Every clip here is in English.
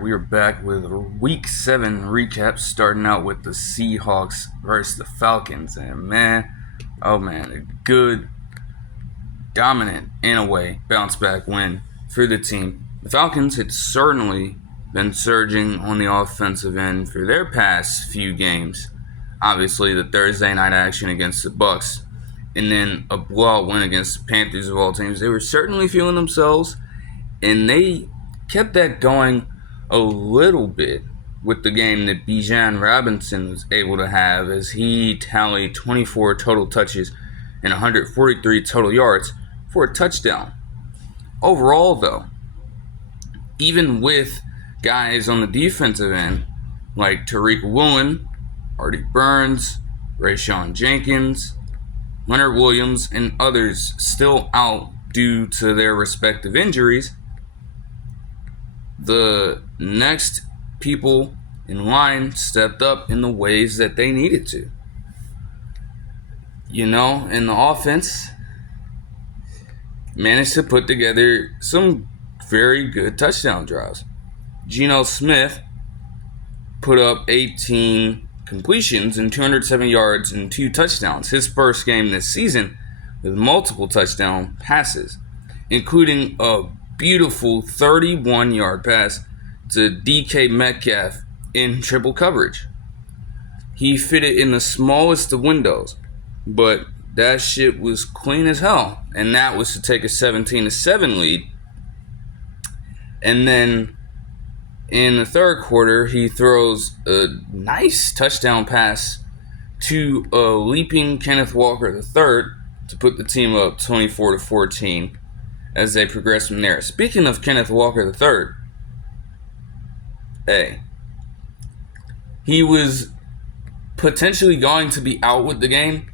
Alright, we are back with a Week 7 recap, starting out with the Seahawks versus the Falcons. And a good, dominant, in a way, bounce-back win for the team. The Falcons had certainly been surging on the offensive end for their past few games. Obviously, the Thursday night action against the Bucs, and then a blowout win against the Panthers of all teams. They were certainly feeling themselves, and they kept that going a little bit with the game that Bijan Robinson was able to have, as he tallied 24 total touches and 143 total yards for a touchdown. Overall, though, even with guys on the defensive end like Tariq Woolen, Artie Burns, Rayshawn Jenkins, Leonard Williams, and others still out due to their respective injuries, the next people in line stepped up in the ways that they needed to. And the offense managed to put together some very good touchdown drives. Geno Smith put up 18 completions and 207 yards and 2 touchdowns. His first game this season with multiple touchdown passes, including a beautiful 31-yard pass to DK Metcalf in triple coverage. He fit it in the smallest of windows, but that shit was clean as hell, and that was to take a 17-7 lead. And then in the third quarter, he throws a nice touchdown pass to a leaping Kenneth Walker III to put the team up 24-14 as they progress from there. Speaking of Kenneth Walker III, he was potentially going to be out with the game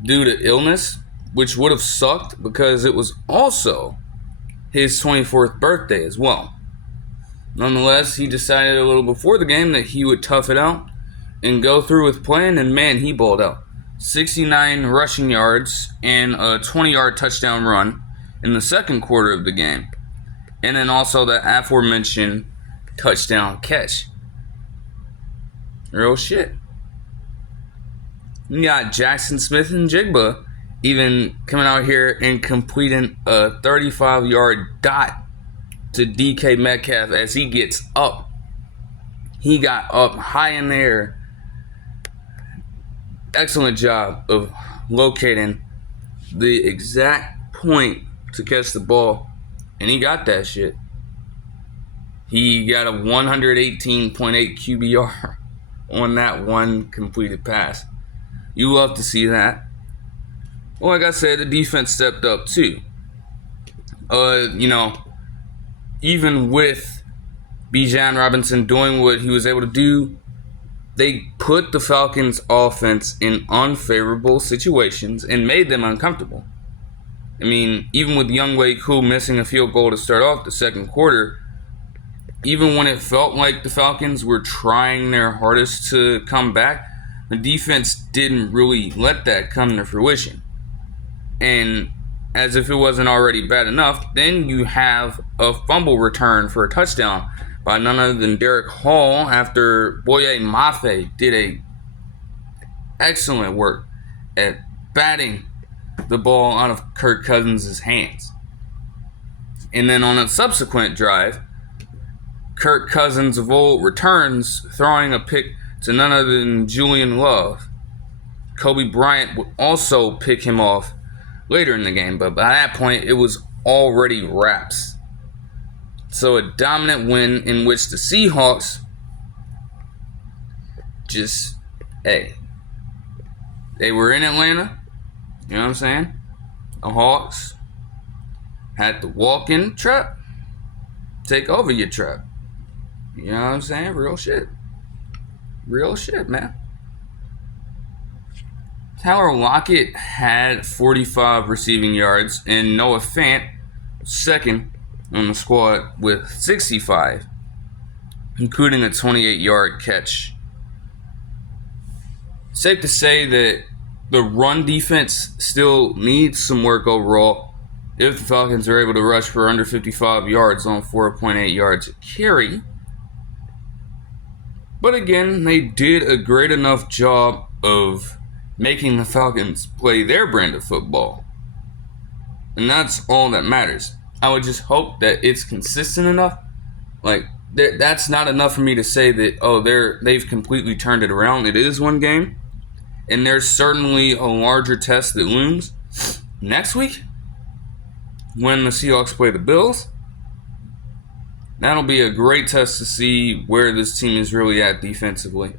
due to illness, which would have sucked because it was also his 24th birthday as well. Nonetheless, he decided a little before the game that he would tough it out and go through with playing, and he balled out. 69 rushing yards and a 20-yard touchdown run in the second quarter of the game. And then also the aforementioned touchdown catch. Real shit. You got Jackson Smith and Jigba even coming out here and completing a 35-yard dot to DK Metcalf as he gets up. He got up high in the air. Excellent job of locating the exact point to catch the ball, and he got that shit. He got a 118.8 QBR on that one completed pass. You love to see that. Well, like I said, the defense stepped up too. Even with Bijan Robinson doing what he was able to do, they put the Falcons' offense in unfavorable situations and made them uncomfortable. Even with Younghoe Koo missing a field goal to start off the second quarter, even when it felt like the Falcons were trying their hardest to come back, the defense didn't really let that come to fruition. And as if it wasn't already bad enough, then you have a fumble return for a touchdown by none other than Derek Hall after Boye Mafe did a excellent work at batting the ball out of Kirk Cousins' hands. And then on a subsequent drive, Kirk Cousins of old returns, throwing a pick to none other than Julian Love. Kobe Bryant would also pick him off later in the game, but by that point, it was already wraps. So a dominant win in which the Seahawks they were in Atlanta. You know what I'm saying? The Hawks had to walk in the trap, take over your trap. You know what I'm saying? Real shit. Real shit, man. Tyler Lockett had 45 receiving yards, and Noah Fant second on the squad with 65, including a 28-yard catch. Safe to say that the run defense still needs some work overall if the Falcons are able to rush for under 55 yards on 4.8 yards a carry. But again, they did a great enough job of making the Falcons play their brand of football. And that's all that matters. I would just hope that it's consistent enough. Like, that's not enough for me to say that, they've completely turned it around. It is one game. And there's certainly a larger test that looms next week when the Seahawks play the Bills. That'll be a great test to see where this team is really at defensively.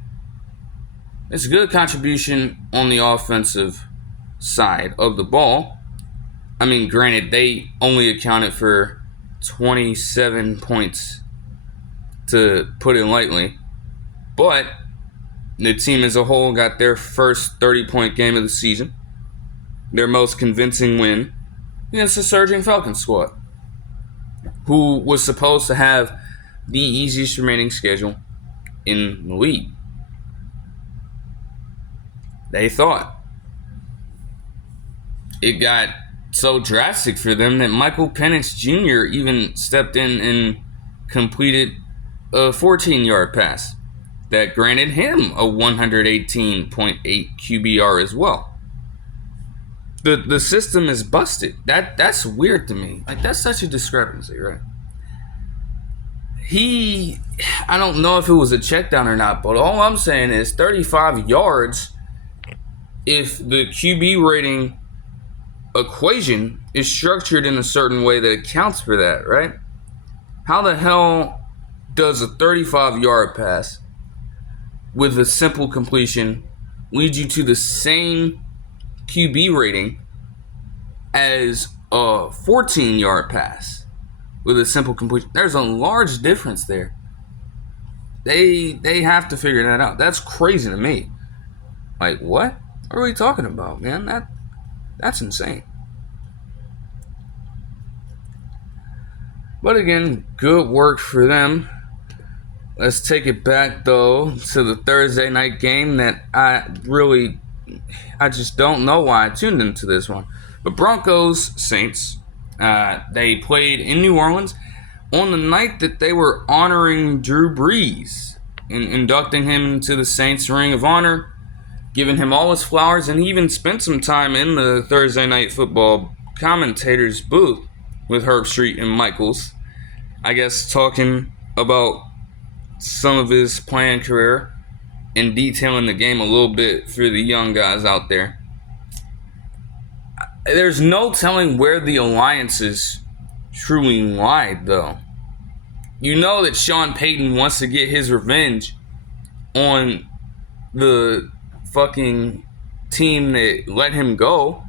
It's a good contribution on the offensive side of the ball. I mean, granted, they only accounted for 27 points, to put it lightly. But the team as a whole got their first 30-point game of the season. Their most convincing win against the surging Falcons squad, who was supposed to have the easiest remaining schedule in the league. They thought. It got so drastic for them that Michael Penix Jr. even stepped in and completed a 14-yard pass that granted him a 118.8 QBR as well. The system is busted. That's weird to me. Like, that's such a discrepancy, right? I don't know if it was a check down or not, but all I'm saying is 35 yards, if the QB rating equation is structured in a certain way that accounts for that, right? How the hell does a 35-yard pass with a simple completion lead you to the same QB rating as a 14-yard pass with a simple completion? There's a large difference there. They have to figure that out. That's crazy to me. Like, what are we talking about, man? That's insane. But again, good work for them. Let's take it back, though, to the Thursday night game that I just don't know why I tuned into this one. But Broncos Saints, they played in New Orleans on the night that they were honoring Drew Brees and inducting him into the Saints Ring of Honor, giving him all his flowers, and he even spent some time in the Thursday Night Football commentator's booth with Herb Street and Michaels, I guess talking about some of his playing career and detailing the game a little bit for the young guys out there. There's no telling where the alliances truly lied, though. You know that Sean Payton wants to get his revenge on the fucking team that let him go,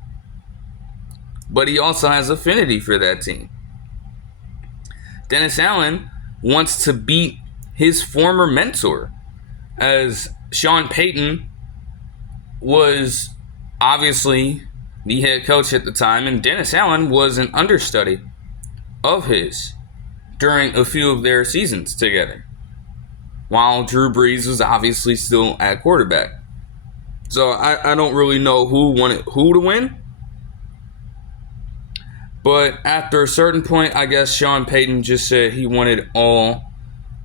but he also has affinity for that team. Dennis Allen wants to beat his former mentor, as Sean Payton was obviously the head coach at the time, and Dennis Allen was an understudy of his during a few of their seasons together, while Drew Brees was obviously still at quarterback. So I don't really know who wanted who to win. But after a certain point, I guess Sean Payton just said he wanted all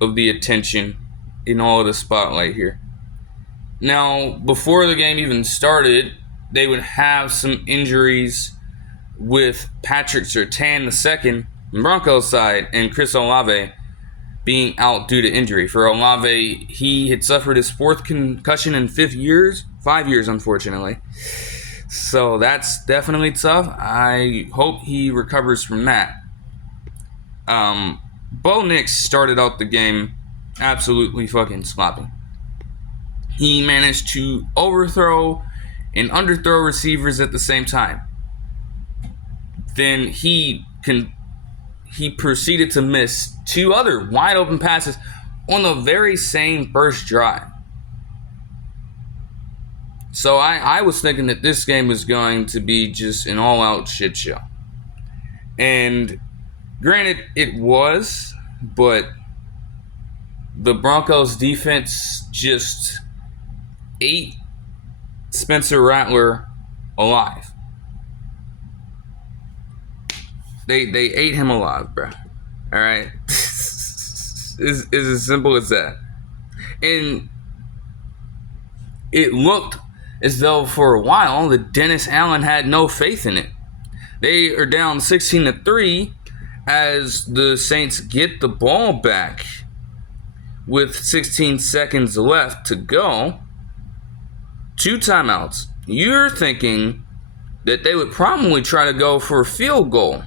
of the attention and all of the spotlight here. Now, before the game even started, they would have some injuries with Patrick Surtain II on Broncos side and Chris Olave being out due to injury. For Olave, he had suffered his fourth concussion in 5 years, unfortunately. So that's definitely tough. I hope he recovers from that. Bo Nix started out the game absolutely fucking sloppy. He managed to overthrow and underthrow receivers at the same time. Then he proceeded to miss two other wide open passes on the very same first drive. So I was thinking that this game was going to be just an all-out shit show. And granted, it was, but the Broncos defense just ate Spencer Rattler alive. They ate him alive, bro. All right? It's as simple as that. And it looked as though for a while the Dennis Allen had no faith in it. They are down 16-3 as the Saints get the ball back with 16 seconds left to go. 2 timeouts. You're thinking that they would probably try to go for a field goal.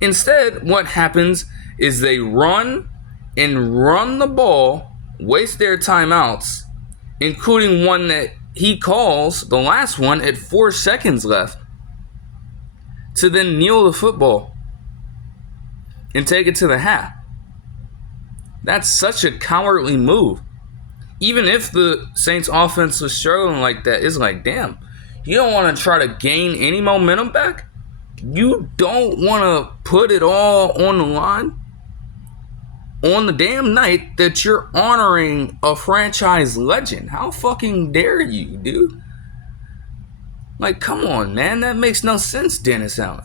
Instead, what happens is they run the ball, waste their timeouts, including one that he calls, the last one, at 4 seconds left, to then kneel the football and take it to the half. That's such a cowardly move. Even if the Saints offense was struggling like that, it's like, damn, you don't want to try to gain any momentum back? You don't want to put it all on the line on the damn night that you're honoring a franchise legend? How fucking dare you, dude? Like, come on, man. That makes no sense, Dennis Allen.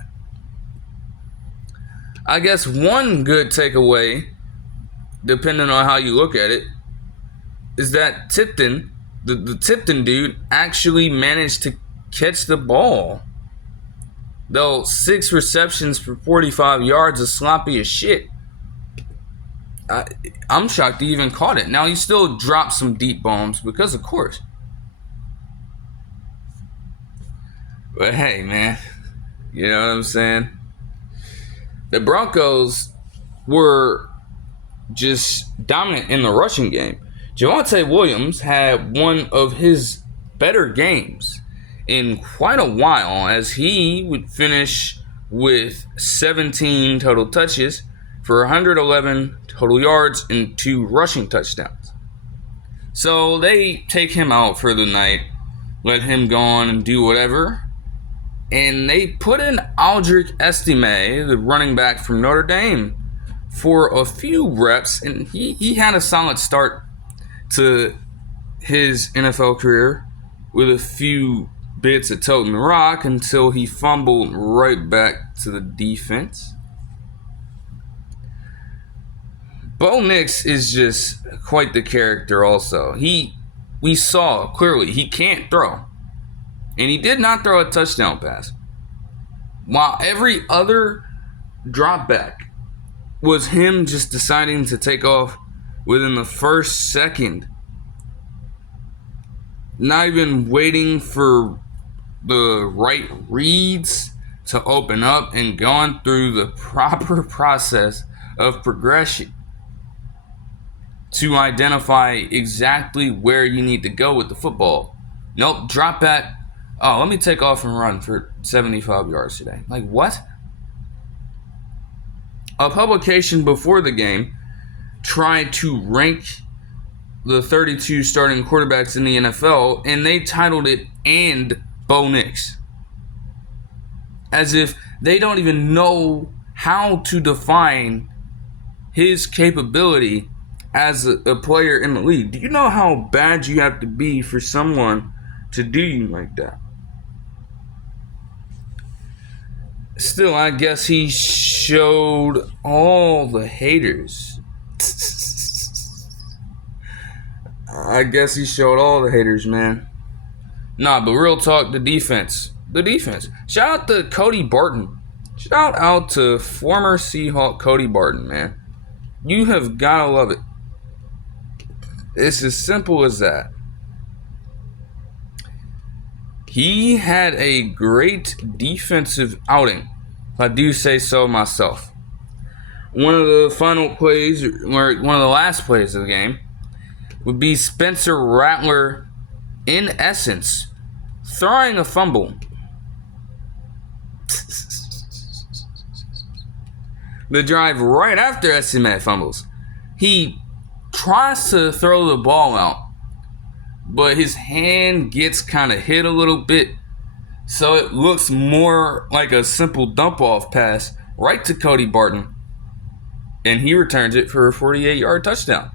I guess one good takeaway, depending on how you look at it, is that Tipton, the Tipton dude, actually managed to catch the ball. Though 6 receptions for 45 yards is sloppy as shit. I'm shocked he even caught it. Now, he still dropped some deep bombs because, of course. But hey, man, you know what I'm saying? The Broncos were just dominant in the rushing game. Javonte Williams had one of his better games in quite a while, as he would finish with 17 total touches for 111 total yards and 2 rushing touchdowns. So they take him out for the night, let him go on and do whatever, and they put in Aldrick Estime, the running back from Notre Dame, for a few reps, and he had a solid start to his NFL career with a few bits of toting the rock until he fumbled right back to the defense. Bo Nix is just quite the character also. We saw clearly he can't throw. And he did not throw a touchdown pass. While every other drop back was him just deciding to take off within the first second. Not even waiting for the right reads to open up and going through the proper process of progression to identify exactly where you need to go with the football. Nope, drop back. Oh, let me take off and run for 75 yards today. Like, what? A publication before the game tried to rank the 32 starting quarterbacks in the NFL, and they titled it "And Bo Nix," as if they don't even know how to define his capability as a player in the league. Do you know how bad you have to be for someone to do you like that? Still, I guess he showed all the haters. I guess he showed all the haters, man. Nah, but real talk, the defense. The defense. Shout out to Cody Barton. Shout out to former Seahawk Cody Barton, man. You have got to love it. It's as simple as that. He had a great defensive outing, if I do say so myself. One of the final plays, or one of the last plays of the game, would be Spencer Rattler, in essence, throwing a fumble. The drive right after Estime fumbles. He tries to throw the ball out, but his hand gets kind of hit a little bit, so it looks more like a simple dump-off pass right to Cody Barton, and he returns it for a 48-yard touchdown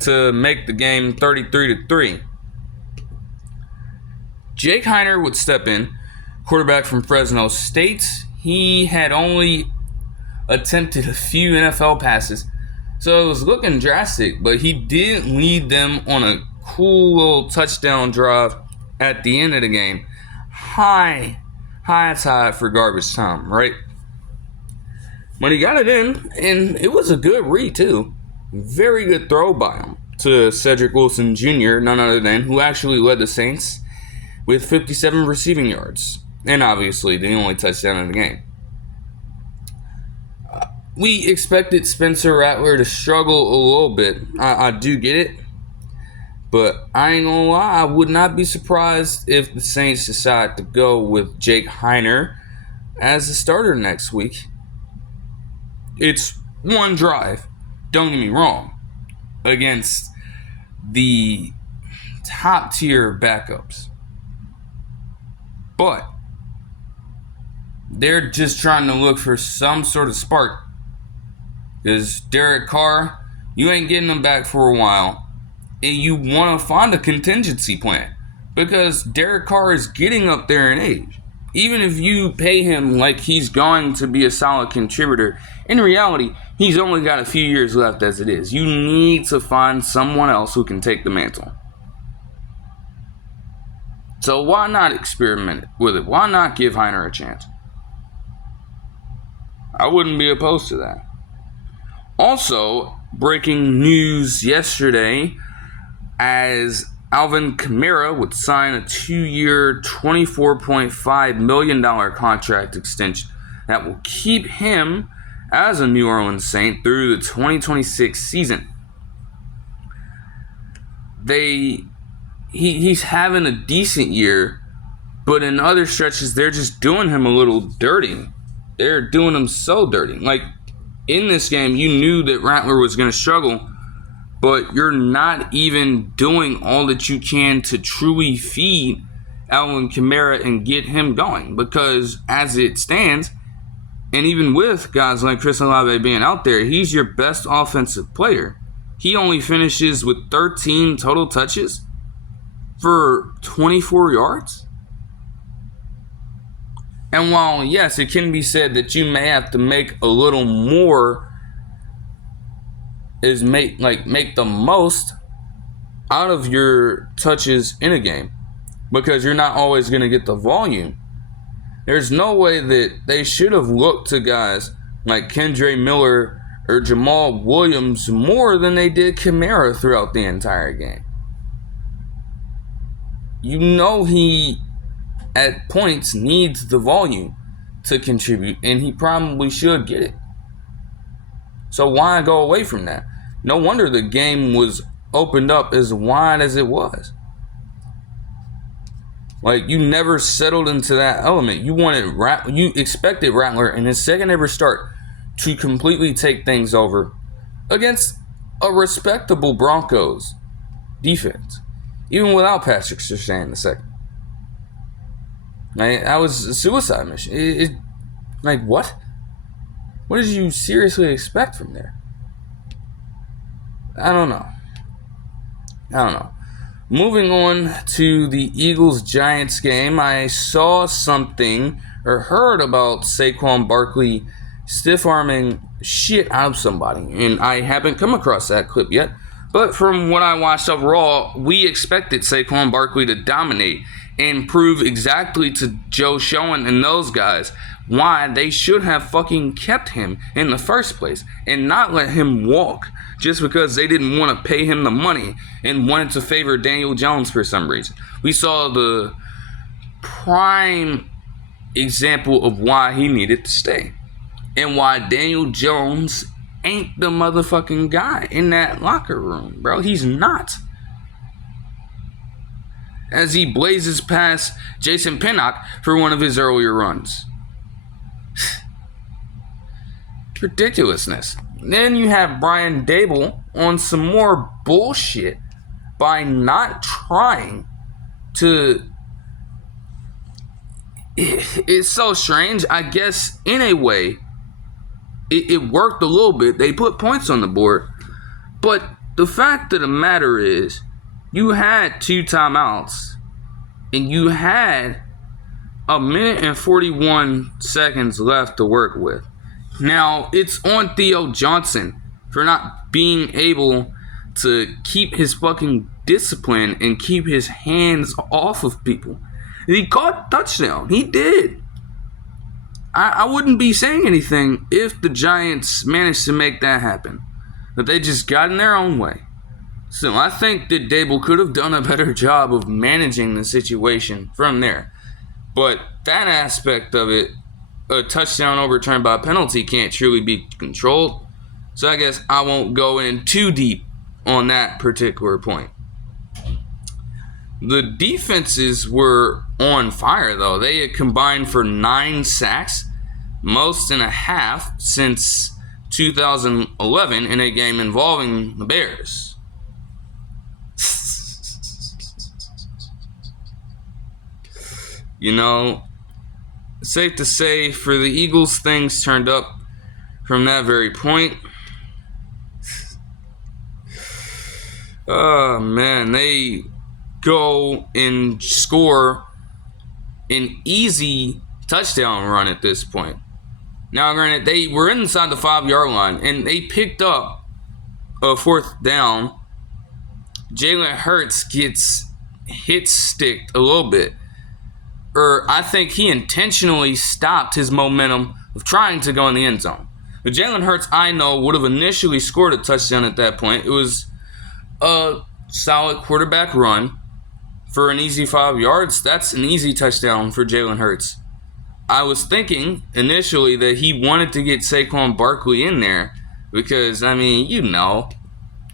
to make the game 33-3. Jake Heiner would step in, quarterback from Fresno State. He had only attempted a few NFL passes So it was looking drastic, but he did lead them on a cool little touchdown drive at the end of the game. High tide for garbage time, right? But he got it in, and it was a good read, too. Very good throw by him to Cedric Wilson Jr., none other than, who actually led the Saints with 57 receiving yards. And obviously, the only touchdown of the game. We expected Spencer Rattler to struggle a little bit. I do get it. But I ain't gonna lie, I would not be surprised if the Saints decide to go with Jake Heiner as a starter next week. It's one drive, don't get me wrong, against the top tier backups. But they're just trying to look for some sort of spark. Because Derek Carr, you ain't getting him back for a while. And you want to find a contingency plan. Because Derek Carr is getting up there in age. Even if you pay him like he's going to be a solid contributor, in reality, he's only got a few years left as it is. You need to find someone else who can take the mantle. So why not experiment with it? Why not give Heiner a chance? I wouldn't be opposed to that. Also, breaking news yesterday, as Alvin Kamara would sign a 2-year, $24.5 million contract extension that will keep him as a New Orleans Saint through the 2026 season. He's having a decent year, but in other stretches, they're just doing him a little dirty. They're doing him so dirty. Like, in this game, you knew that Rattler was going to struggle, but you're not even doing all that you can to truly feed Alvin Kamara and get him going. Because as it stands, and even with guys like Chris Olave being out there, he's your best offensive player. He only finishes with 13 total touches for 24 yards. And while, yes, it can be said that you may have to make a little more, is make the most out of your touches in a game, because you're not always going to get the volume. There's no way that they should have looked to guys like Kendre Miller or Jamal Williams more than they did Kamara throughout the entire game. You know he, at points, needs the volume to contribute, and he probably should get it. So why go away from that? No wonder the game was opened up as wide as it was. Like, you never settled into that element. You expected Rattler in his second ever start to completely take things over against a respectable Broncos defense, even without Patrick Surtain in the second. Like, that was a suicide mission. Like, what? What did you seriously expect from there? I don't know. Moving on to the Eagles-Giants game, I saw something or heard about Saquon Barkley stiff-arming shit out of somebody, and I haven't come across that clip yet. But from what I watched overall, we expected Saquon Barkley to dominate and prove exactly to Joe Schoen and those guys why they should have fucking kept him in the first place and not let him walk just because they didn't want to pay him the money and wanted to favor Daniel Jones for some reason. We saw the prime example of why he needed to stay and why Daniel Jones ain't the motherfucking guy in that locker room, bro. He's not. As he blazes past Jason Pinnock for one of his earlier runs. Ridiculousness. Then you have Brian Dable on some more bullshit by not trying to... It's so strange. I guess in a way, it worked a little bit. They put points on the board. But the fact of the matter is, you had 2 timeouts, and you had 1 minute and 41 seconds left to work with. Now, it's on Theo Johnson for not being able to keep his fucking discipline and keep his hands off of people. He caught a touchdown. He did. I wouldn't be saying anything if the Giants managed to make that happen. But they just got in their own way. So I think that Dable could have done a better job of managing the situation from there. But that aspect of it, a touchdown overturned by a penalty, can't truly be controlled. So I guess I won't go in too deep on that particular point. The defenses were on fire, though. They had combined for 9 sacks, most in a half since 2011 in a game involving the Bears. You know, safe to say, for the Eagles, things turned up from that very point. Oh, man, they go and score an easy touchdown run at this point. Now, granted, they were inside the 5-yard line, and they picked up a 4th down. Jalen Hurts gets hit-sticked a little bit. Or I think he intentionally stopped his momentum of trying to go in the end zone. But Jalen Hurts, I know, would have initially scored a touchdown at that point. It was a solid quarterback run for an easy 5 yards. That's an easy touchdown for Jalen Hurts. I was thinking initially that he wanted to get Saquon Barkley in there because, I mean, you know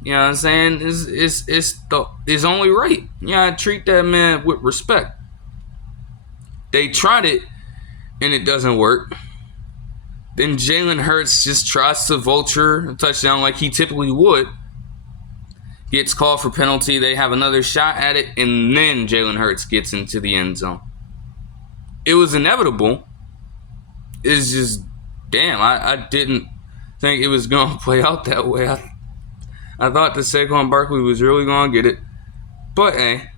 what I'm saying? It's only right. I treat that man with respect. They tried it, and it doesn't work. Then Jalen Hurts just tries to vulture a touchdown like he typically would. Gets called for penalty. They have another shot at it, and then Jalen Hurts gets into the end zone. It was inevitable. It's just, damn, I didn't think it was going to play out that way. I thought that Saquon Barkley was really going to get it. But, hey,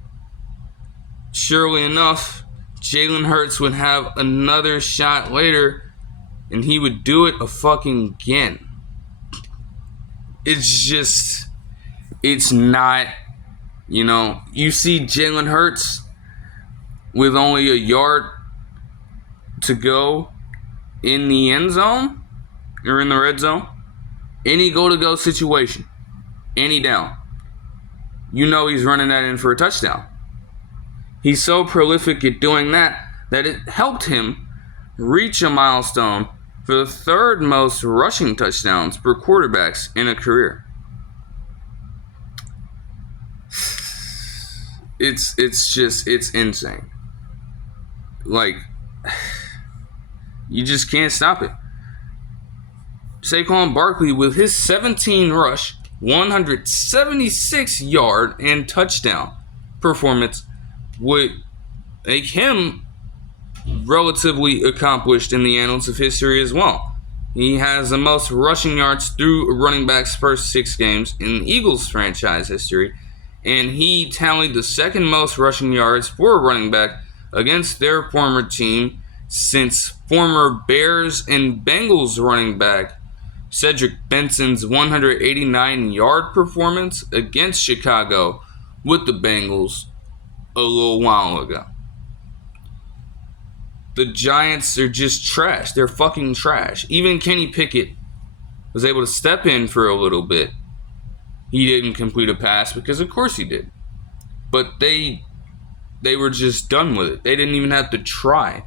surely enough, Jalen Hurts would have another shot later, and he would do it again. It's just, it's not, you see Jalen Hurts with only a yard to go in the end zone, or in the red zone, any go-to-go situation, any down, he's running that in for a touchdown. He's so prolific at doing that it helped him reach a milestone for the 3rd most rushing touchdowns per quarterbacks in a career. It's insane. Like, you just can't stop it. Saquon Barkley, with his 17 rush, 176 yard and touchdown performance, would make him relatively accomplished in the annals of history as well. He has the most rushing yards through a running back's first 6 games in Eagles franchise history, and he tallied the 2nd most rushing yards for a running back against their former team since former Bears and Bengals running back Cedric Benson's 189-yard performance against Chicago with the Bengals a little while ago. The Giants are just trash. They're fucking trash. Even Kenny Pickett was able to step in for a little bit. He didn't complete a pass because of course he did. But they were just done with it. They didn't even have to try.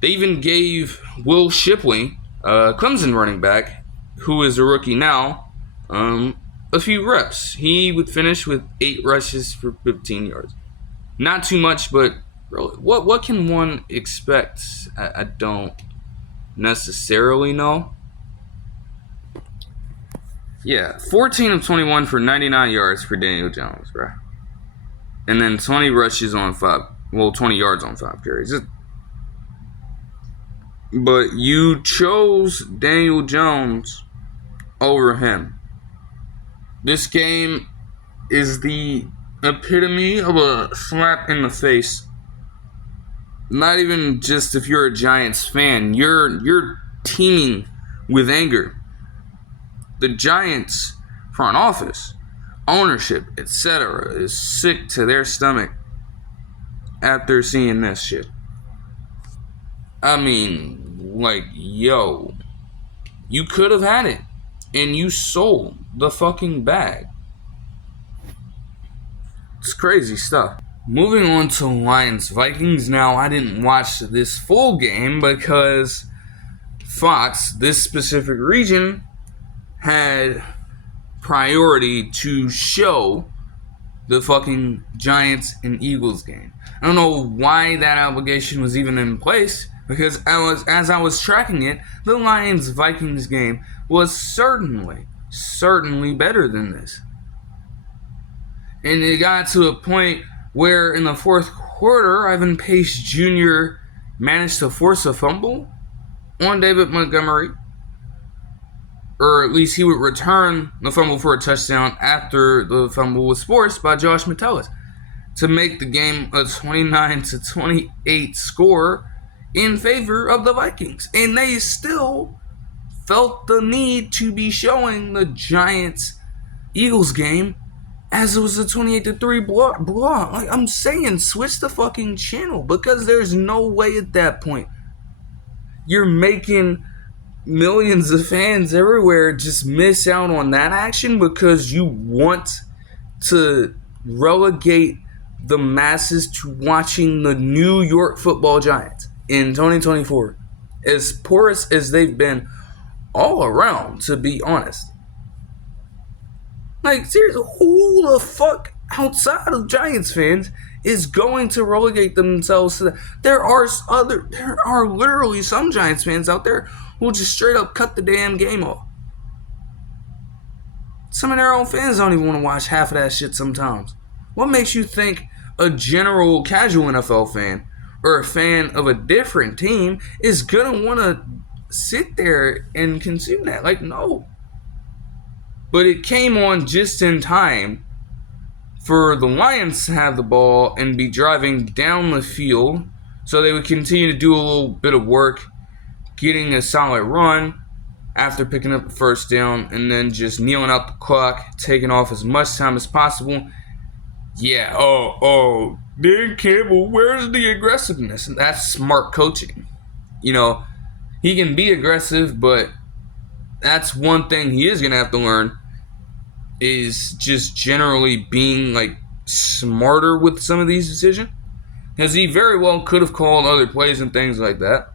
They even gave Will Shipley, Clemson running back, who is a rookie now, a few reps. He would finish with 8 rushes for 15 yards. Not too much, but really, what can one expect? I don't necessarily know. Yeah, 14 of 21 for 99 yards for Daniel Jones, bro. And then 20 rushes on 20 yards on 5 carries. But you chose Daniel Jones over him. This game is the epitome of a slap in the face. Not even just if you're a Giants fan. You're teeming with anger. the Giants front office, ownership, etc. is sick to their stomach after seeing this shit. I mean, like, yo, you could have had it, and you sold the fucking bag. It's crazy stuff. Moving on to Lions-Vikings. Now, I didn't watch this full game because Fox, this specific region, had priority to show the fucking Giants and Eagles game. I don't know why that obligation was even in place, because as I was tracking it, the Lions-Vikings game was certainly better than this. And it got to a point where in the fourth quarter, Ivan Pace Jr. managed to force a fumble on David Montgomery. Or at least he would return the fumble for a touchdown after the fumble was forced by Josh Metellus to make the game a 29-28 score in favor of the Vikings. And they still felt the need to be showing the Giants-Eagles game as it was a 28-3 blowout. Like I'm saying, switch the fucking channel, because there's no way at that point you're making millions of fans everywhere just miss out on that action because you want to relegate the masses to watching the New York Football Giants in 2024. As porous as they've been all around, to be honest. Like, seriously, who the fuck outside of Giants fans is going to relegate themselves to that? There are literally some Giants fans out there who will just straight up cut the damn game off. Some of their own fans don't even want to watch half of that shit sometimes. What makes you think a general casual NFL fan or a fan of a different team is gonna want to sit there and consume that? Like, no. But it came on just in time for the Lions to have the ball and be driving down the field, so they would continue to do a little bit of work, getting a solid run after picking up the first down, and then just kneeling out the clock, taking off as much time as possible. Yeah, Dan Campbell, where's the aggressiveness? And that's smart coaching. You know, he can be aggressive, but that's one thing he is going to have to learn, is just generally being, like, smarter with some of these decisions. Because he very well could have called other plays and things like that.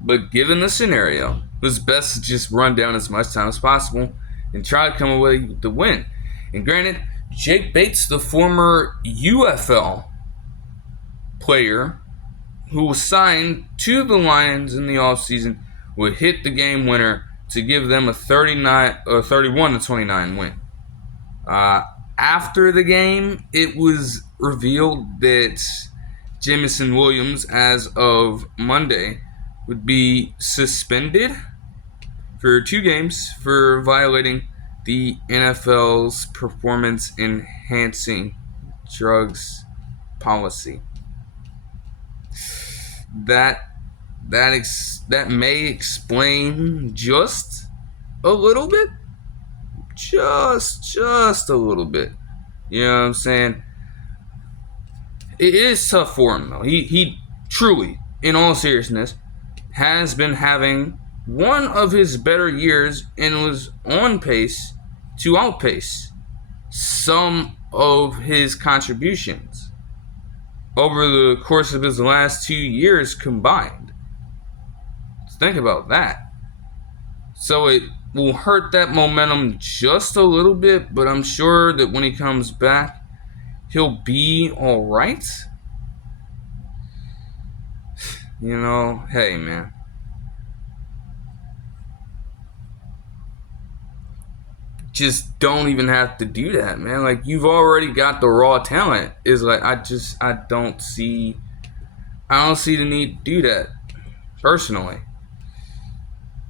But given the scenario, it was best to just run down as much time as possible and try to come away with the win. And granted, Jake Bates, the former UFL player who was signed to the Lions in the offseason, would hit the game winner to give them a 31-29 win. After the game, it was revealed that Jameson Williams, as of Monday, would be suspended for 2 games for violating the NFL's performance-enhancing drugs policy. That may explain just a little bit. Just a little bit. You know what I'm saying? It is tough for him, though. He truly, in all seriousness, has been having one of his better years and was on pace to outpace some of his contributions over the course of his last 2 years combined. Think about that. So it will hurt that momentum just a little bit, but I'm sure that when he comes back, he'll be all right. You know, hey, man. Just don't even have to do that, man. Like, you've already got the raw talent. Is like, I don't see the need to do that, personally.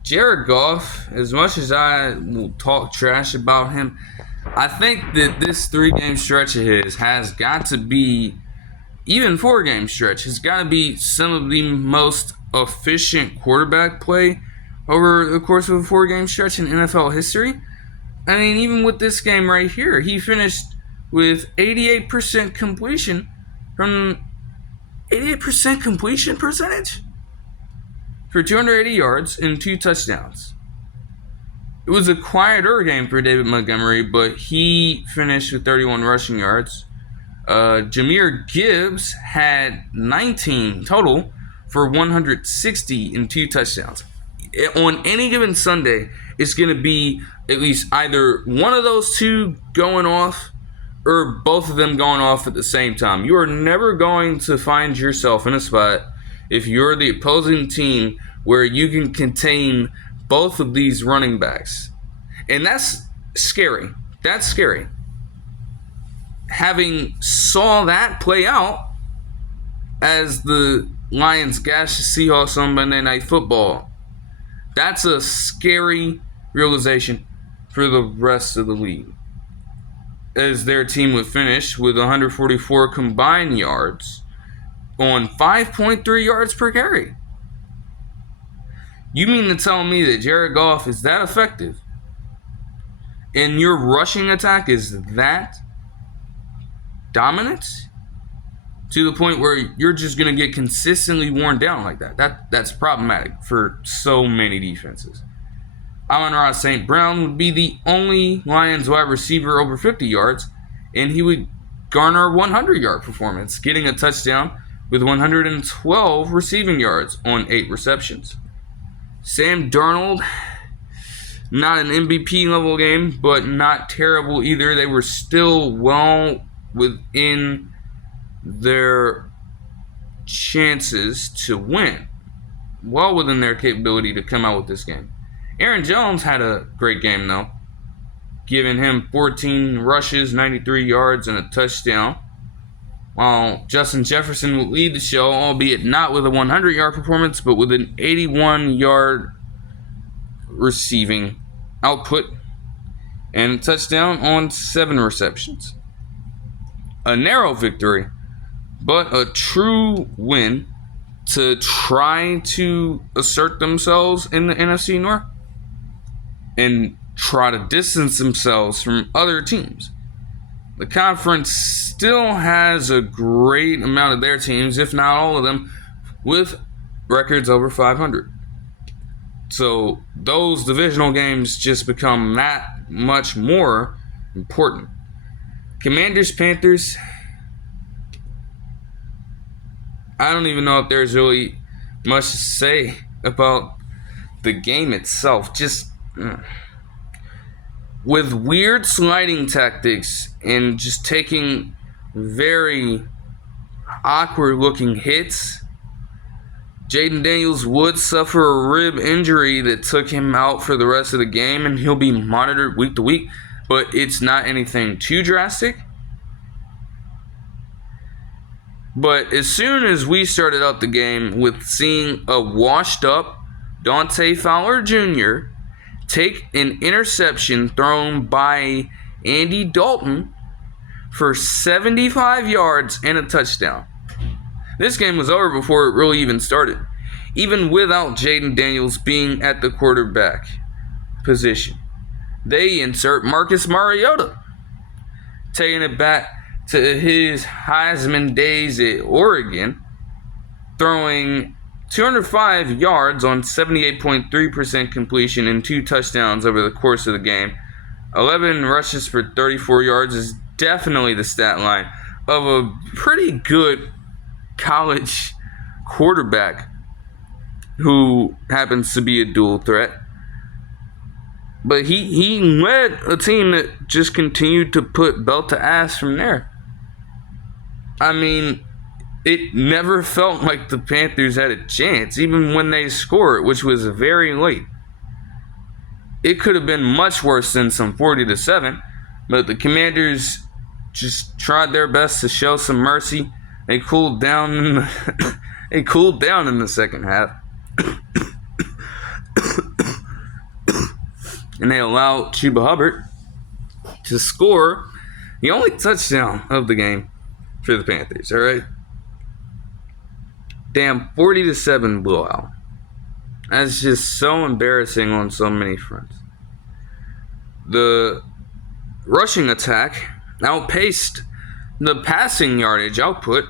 Jared Goff, as much as I will talk trash about him, I think that this 3-game stretch of his has got to be, even 4-game stretch, has got to be some of the most efficient quarterback play over the course of a 4-game stretch in NFL history. I mean, even with this game right here, he finished with 88% completion from 88% completion percentage for 280 yards and 2 touchdowns. It was a quieter game for David Montgomery, but he finished with 31 rushing yards. Jahmyr Gibbs had 19 total for 160 and 2 touchdowns. On any given Sunday, it's going to be at least either one of those two going off or both of them going off at the same time. You are never going to find yourself in a spot, if you're the opposing team, where you can contain both of these running backs. And that's scary. That's scary. Having saw that play out as the Lions gashed the Seahawks on Monday Night Football, that's a scary realization for the rest of the league, as their team would finish with 144 combined yards on 5.3 yards per carry. You mean to tell me that Jared Goff is that effective and your rushing attack is that dominant to the point where you're just going to get consistently worn down like that? That's problematic for so many defenses. Amon-Ra St. Brown would be the only Lions wide receiver over 50 yards, and he would garner a 100-yard performance, getting a touchdown with 112 receiving yards on 8 receptions. Sam Darnold, not an MVP level game, but not terrible either. They were still well within their chances to win, well within their capability to come out with this game. Aaron Jones had a great game, though, giving him 14 rushes, 93 yards, and a touchdown, while Justin Jefferson would lead the show, albeit not with a 100-yard performance, but with an 81-yard receiving output and a touchdown on 7 receptions. A narrow victory, but a true win to try to assert themselves in the NFC North and try to distance themselves from other teams. The conference still has a great amount of their teams, if not all of them, with records over 500. So those divisional games just become that much more important. Commanders-Panthers, I don't even know if there's really much to say about the game itself. Just with weird sliding tactics and just taking very awkward looking hits, Jayden Daniels would suffer a rib injury that took him out for the rest of the game, and he'll be monitored week to week, but it's not anything too drastic. But as soon as we started out the game with seeing a washed up Dante Fowler Jr. take an interception thrown by Andy Dalton for 75 yards and a touchdown, this game was over before it really even started, even without Jayden Daniels being at the quarterback position. They insert Marcus Mariota, taking it back to his Heisman days at Oregon, throwing 205 yards on 78.3% completion and 2 touchdowns over the course of the game. 11 rushes for 34 yards is definitely the stat line of a pretty good college quarterback who happens to be a dual threat. But he led a team that just continued to put belt to ass from there. I mean, it never felt like the Panthers had a chance, even when they scored, which was very late. It could have been much worse than some 40-7, but the Commanders just tried their best to show some mercy. They cooled down in the second half. And they allowed Chuba Hubbard to score the only touchdown of the game for the Panthers, all right? Damn, 40-7 blowout. That's just so embarrassing on so many fronts. The rushing attack outpaced the passing yardage output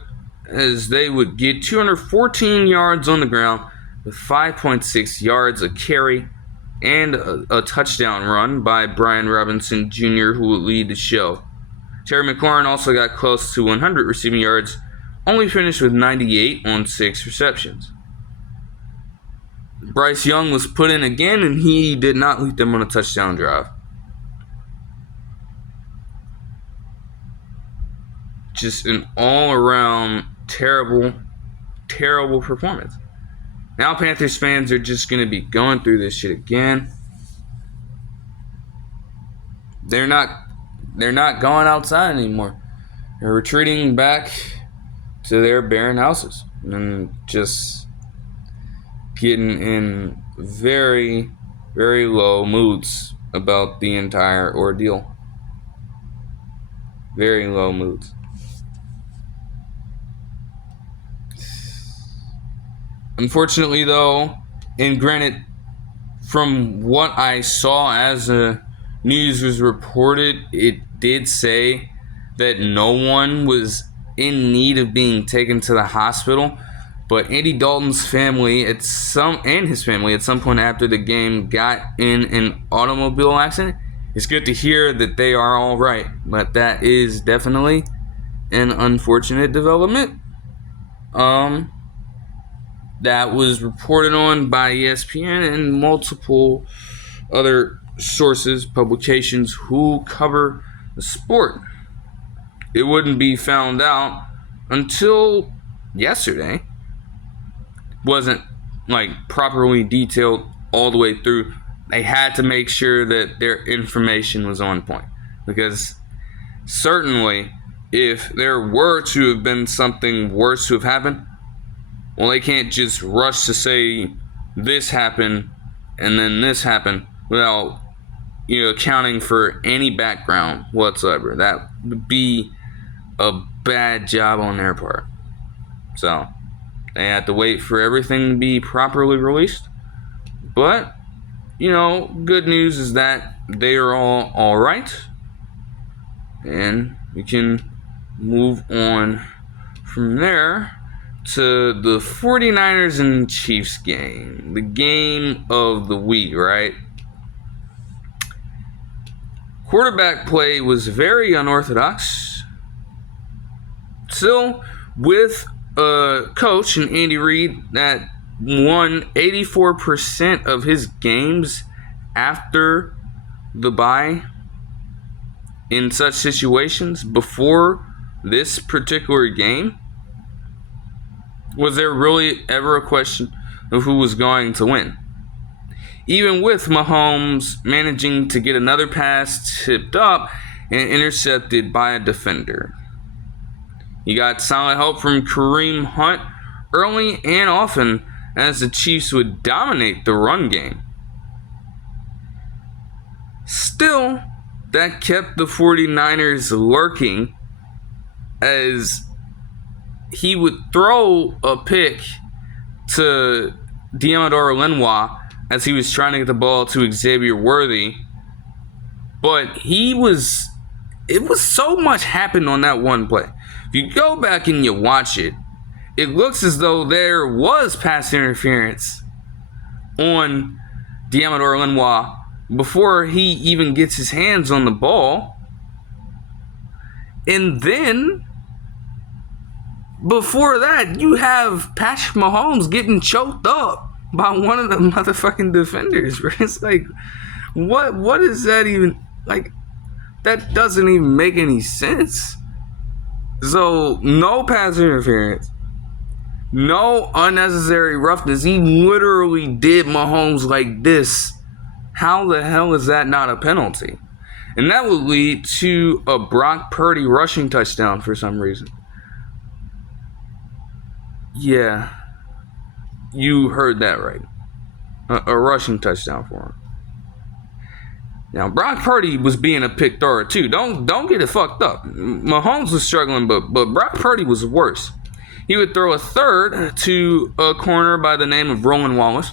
as they would get 214 yards on the ground with 5.6 yards a carry and a touchdown run by Brian Robinson Jr., who would lead the show. Terry McLaurin also got close to 100 receiving yards, only finished with 98 on 6 receptions. Bryce Young was put in again, and he did not lead them on a touchdown drive. Just an all-around terrible performance. Now Panthers fans are just going to be going through this shit again. They're not going outside anymore. They're retreating back to their barren houses and just getting in very, very low moods about the entire ordeal. Very low moods. Unfortunately, though, and granted, from what I saw as the news was reported, it did say that no one was in need of being taken to the hospital. But Andy Dalton's family and his family at some point after the game got in an automobile accident. It's good to hear that they are all right, but that is definitely an unfortunate development. That was reported on by ESPN and multiple other sources, publications who cover the sport. It wouldn't be found out until yesterday. Wasn't properly detailed all the way through. They had to make sure that their information was on point, because certainly if there were to have been something worse to have happened, well, they can't just rush to say this happened and then this happened without, accounting for any background whatsoever. That would be a bad job on their part. So they had to wait for everything to be properly released. But, good news is that they are all right. And we can move on from there to the 49ers and Chiefs game. The game of the week, right? Quarterback play was very unorthodox. Still, with a coach in Andy Reid that won 84% of his games after the bye in such situations before this particular game. Was there really ever a question of who was going to win? Even with Mahomes managing to get another pass tipped up and intercepted by a defender. You got solid help from Kareem Hunt early and often as the Chiefs would dominate the run game. Still, that kept the 49ers lurking as he would throw a pick to Diamador Lenoir as he was trying to get the ball to Xavier Worthy. But it was so much happened on that one play. If you go back and you watch it, it looks as though there was pass interference on Diamador Lenoir before he even gets his hands on the ball. And then before that, you have Patrick Mahomes getting choked up by one of the motherfucking defenders. Right? It's like, what is that even? Like, that doesn't even make any sense. So, no pass interference. No unnecessary roughness. He literally did Mahomes like this. How the hell is that not a penalty? And that would lead to a Brock Purdy rushing touchdown for some reason. Yeah, you heard that right. A rushing touchdown for him. Now, Brock Purdy was being a pick thrower too. Don't get it fucked up. Mahomes was struggling, but Brock Purdy was worse. He would throw a third to a corner by the name of Roland Wallace,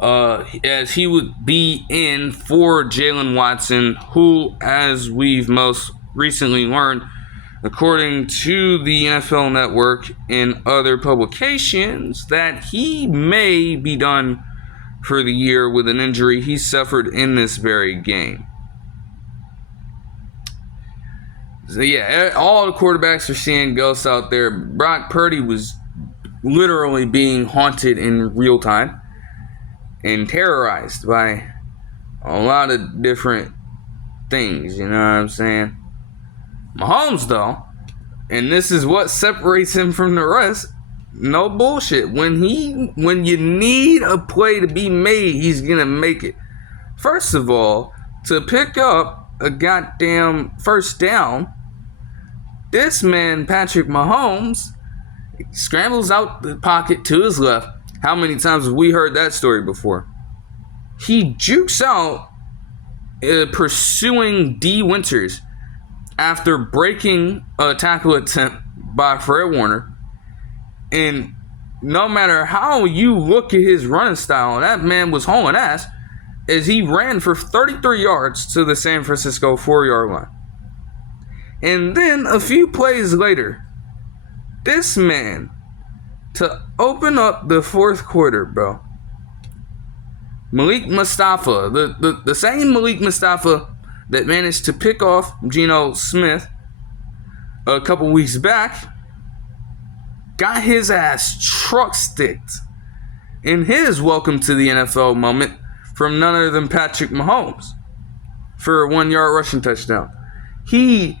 as he would be in for Jaylen Watson, who, as we've most recently learned, according to the NFL Network and other publications, that he may be done for the year with an injury he suffered in this very game. So yeah, all the quarterbacks are seeing ghosts out there. Brock Purdy was literally being haunted in real time and terrorized by a lot of different things, you know what I'm saying? Mahomes, though, and this is what separates him from the rest, no bullshit. When you need a play to be made, he's gonna make it. First of all, to pick up a goddamn first down, this man, Patrick Mahomes, scrambles out the pocket to his left. How many times have we heard that story before? He jukes out pursuing D. Winters after breaking a tackle attempt by Fred Warner. And no matter how you look at his running style, that man was hauling ass as he ran for 33 yards to the San Francisco 4-yard line. And then a few plays later, this man, to open up the fourth quarter, bro, Malik Mustafa, the same Malik Mustafa that managed to pick off Geno Smith a couple weeks back, got his ass truck sticked in his welcome to the NFL moment from none other than Patrick Mahomes for a 1-yard rushing touchdown. He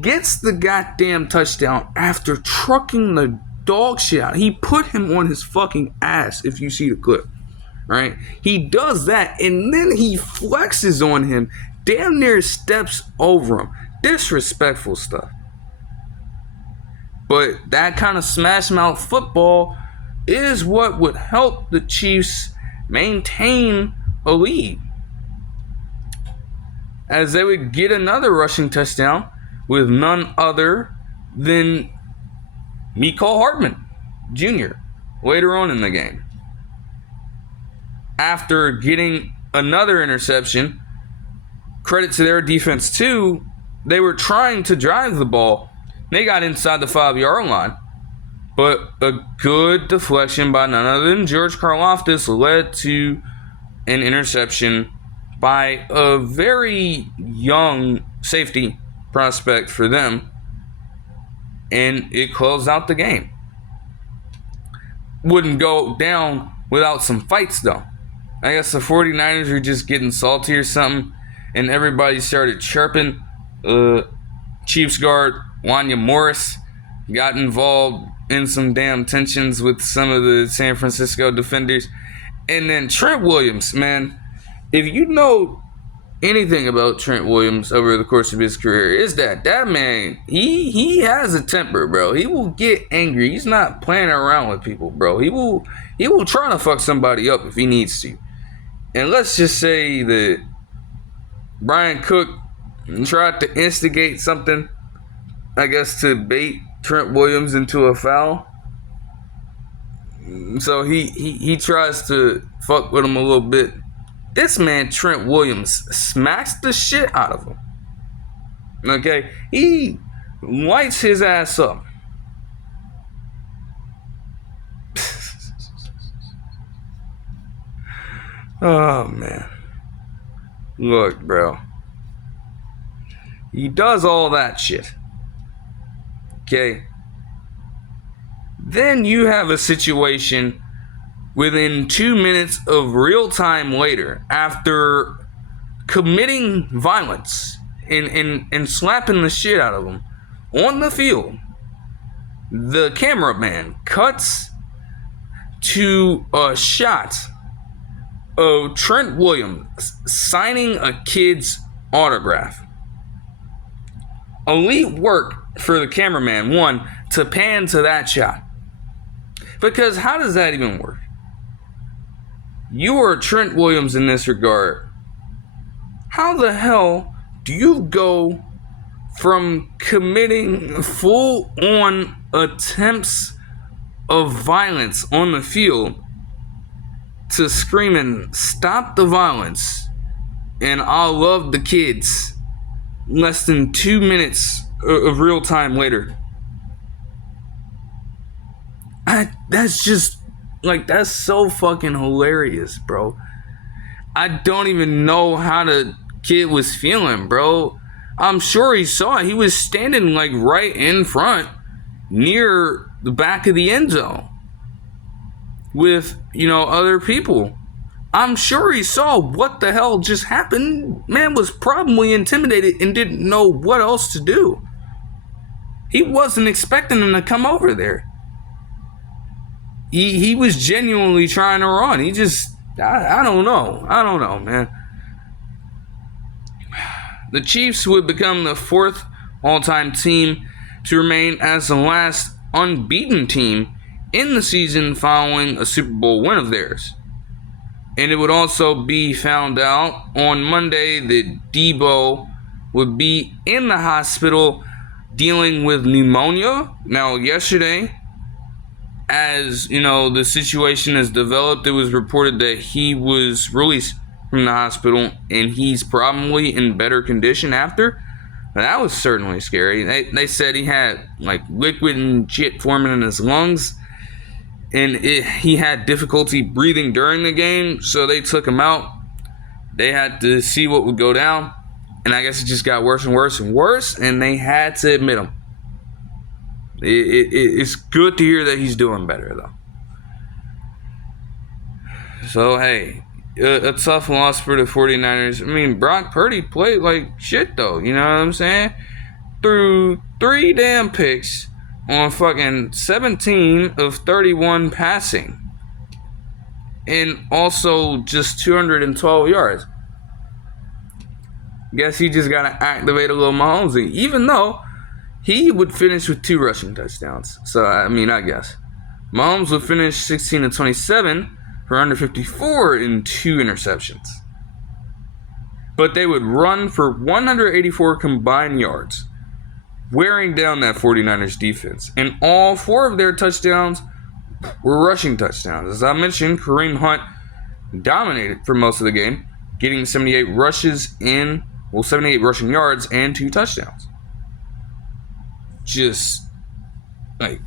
gets the goddamn touchdown after trucking the dog shit out. He put him on his fucking ass, if you see the clip. Right? He does that, and then he flexes on him, damn near steps over him. Disrespectful stuff. But that kind of smash mouth football is what would help the Chiefs maintain a lead, as they would get another rushing touchdown with none other than Mecole Hardman Jr. later on in the game. After getting another interception, credit to their defense too, they were trying to drive the ball. They got inside the 5-yard line, but a good deflection by none other than George Karlaftis led to an interception by a very young safety prospect for them, and it closed out the game. Wouldn't go down without some fights, though. I guess the 49ers were just getting salty or something, and everybody started chirping. Chiefs guard Wanya Morris got involved in some damn tensions with some of the San Francisco defenders. And then Trent Williams, man, if you know anything about Trent Williams over the course of his career, is that man, he has a temper, bro. He will get angry. He's not playing around with people, bro. He will try to fuck somebody up if he needs to. And let's just say that Brian Cook tried to instigate something, I guess, to bait Trent Williams into a foul. So he tries to fuck with him a little bit. This man, Trent Williams, smacks the shit out of him. Okay? He lights his ass up. Oh, man. Look, bro. He does all that shit. Okay? Then you have a situation within 2 minutes of real time later, after committing violence and slapping the shit out of him on the field, the cameraman cuts to a shot of Trent Williams signing a kid's autograph. Elite work for the cameraman, one, to pan to that shot. Because how does that even work? You are Trent Williams in this regard. How the hell do you go from committing full-on attempts of violence on the field to screaming, "Stop the violence," and "I love the kids," less than 2 minutes of real time later. That's just, like, that's so fucking hilarious, bro. I don't even know how the kid was feeling, bro. I'm sure he saw it. He was standing, like, right in front, near the back of the end zone with, other people. I'm sure he saw what the hell just happened. Man was probably intimidated and didn't know what else to do. He wasn't expecting him to come over there. He was genuinely trying to run. He just, I don't know, man. The Chiefs would become the 4th all-time team to remain as the last unbeaten team in the season following a Super Bowl win of theirs. And it would also be found out on Monday that Debo would be in the hospital dealing with pneumonia. Now, yesterday, as the situation has developed, it was reported that he was released from the hospital and he's probably in better condition after. That was certainly scary. They said he had, like, liquid and shit forming in his lungs, and he had difficulty breathing during the game, so they took him out. They had to see what would go down, and I guess it just got worse and worse and worse, and they had to admit him. It's good to hear that he's doing better, though. So, hey, a tough loss for the 49ers. I mean, Brock Purdy played like shit, though. You know what I'm saying? Threw 3 damn picks on fucking 17 of 31 passing. And also just 212 yards. Guess he just got to activate a little Mahomes. Even though he would finish with 2 rushing touchdowns. So, I mean, I guess. Mahomes would finish 16 of 27 for 154 and 2 interceptions. But they would run for 184 combined yards, wearing down that 49ers defense. And all 4 of their touchdowns were rushing touchdowns. As I mentioned, Kareem Hunt dominated for most of the game, getting 78 rushing yards and 2 touchdowns. Just, like,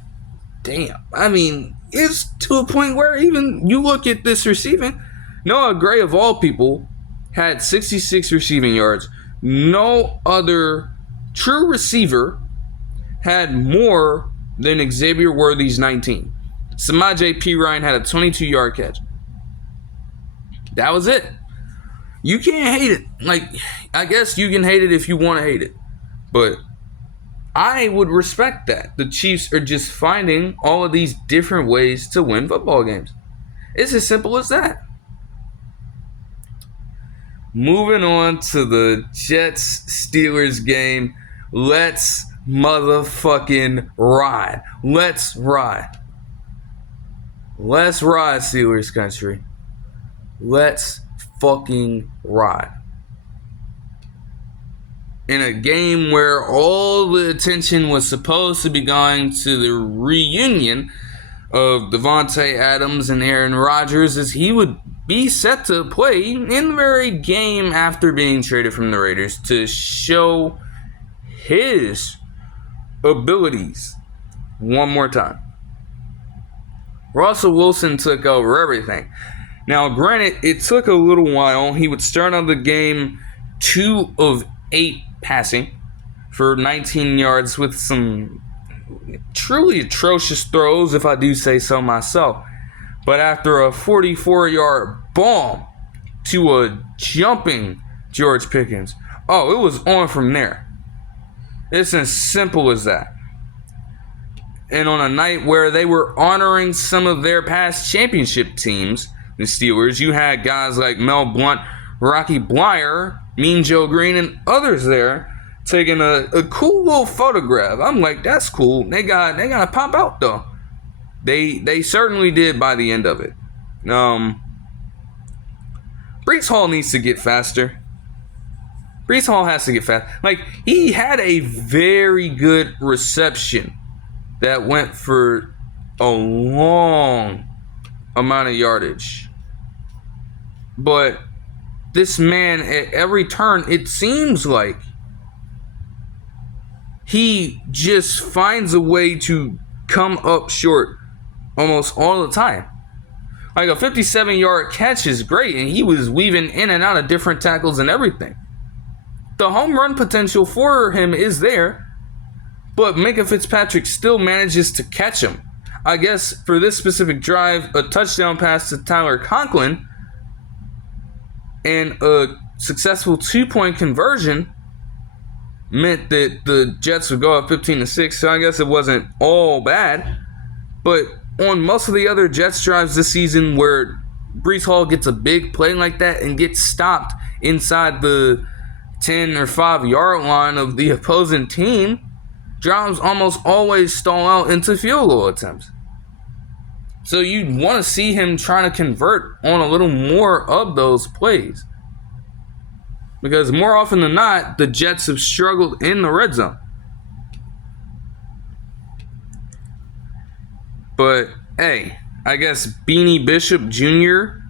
damn. I mean, it's to a point where even you look at this receiving, Noah Gray, of all people, had 66 receiving yards. No other true receiver had more than Xavier Worthy's 19. Samaje Perine had a 22-yard catch. That was it. You can't hate it. Like, I guess you can hate it if you want to hate it. But I would respect that. The Chiefs are just finding all of these different ways to win football games. It's as simple as that. Moving on to the Jets-Steelers game. Let's motherfucking ride. Let's ride. Let's ride, Steelers country. Let's fucking ride. In a game where all the attention was supposed to be going to the reunion of Davante Adams and Aaron Rodgers, as he would be set to play in the very game after being traded from the Raiders to show his abilities one more time. Russell Wilson took over everything. Now, granted, it took a little while. He would start out the game 2 of 8 passing for 19 yards with some truly atrocious throws, if I do say so myself. But after a 44-yard bomb to a jumping George Pickens, it was on from there. It's as simple as that. And on a night where they were honoring some of their past championship teams, the Steelers, you had guys like Mel Blount, Rocky Bleier, Mean Joe Green, and others there taking a cool little photograph. I'm like, that's cool. They gotta pop out though. They certainly did by the end of it. Breece Hall needs to get faster. Breece Hall has to get fast. Like, he had a very good reception that went for a long amount of yardage. But this man, at every turn, it seems like he just finds a way to come up short almost all the time. Like a 57-yard catch is great, and he was weaving in and out of different tackles and everything. The home run potential for him is there, but Minkah Fitzpatrick still manages to catch him. I guess for this specific drive, a touchdown pass to Tyler Conklin and a successful 2-point conversion meant that the Jets would go up 15-6, so I guess it wasn't all bad. But on most of the other Jets drives this season where Breece Hall gets a big play like that and gets stopped inside the 10 or 5-yard line of the opposing team, drives almost always stall out into field goal attempts. So you'd want to see him trying to convert on a little more of those plays. Because more often than not, the Jets have struggled in the red zone. But, hey, I guess Beanie Bishop Jr.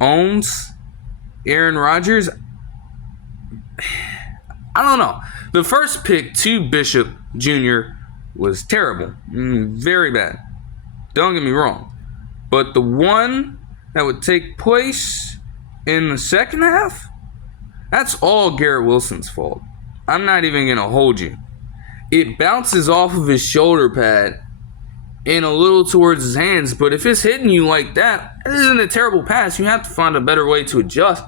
owns Aaron Rodgers. I don't know. The first pick to Bishop Jr. was terrible. Very bad. Don't get me wrong. But the one that would take place in the second half, that's all Garrett Wilson's fault. I'm not even going to hold you. It bounces off of his shoulder pad and a little towards his hands, but if it's hitting you like that, it isn't a terrible pass. You have to find a better way to adjust.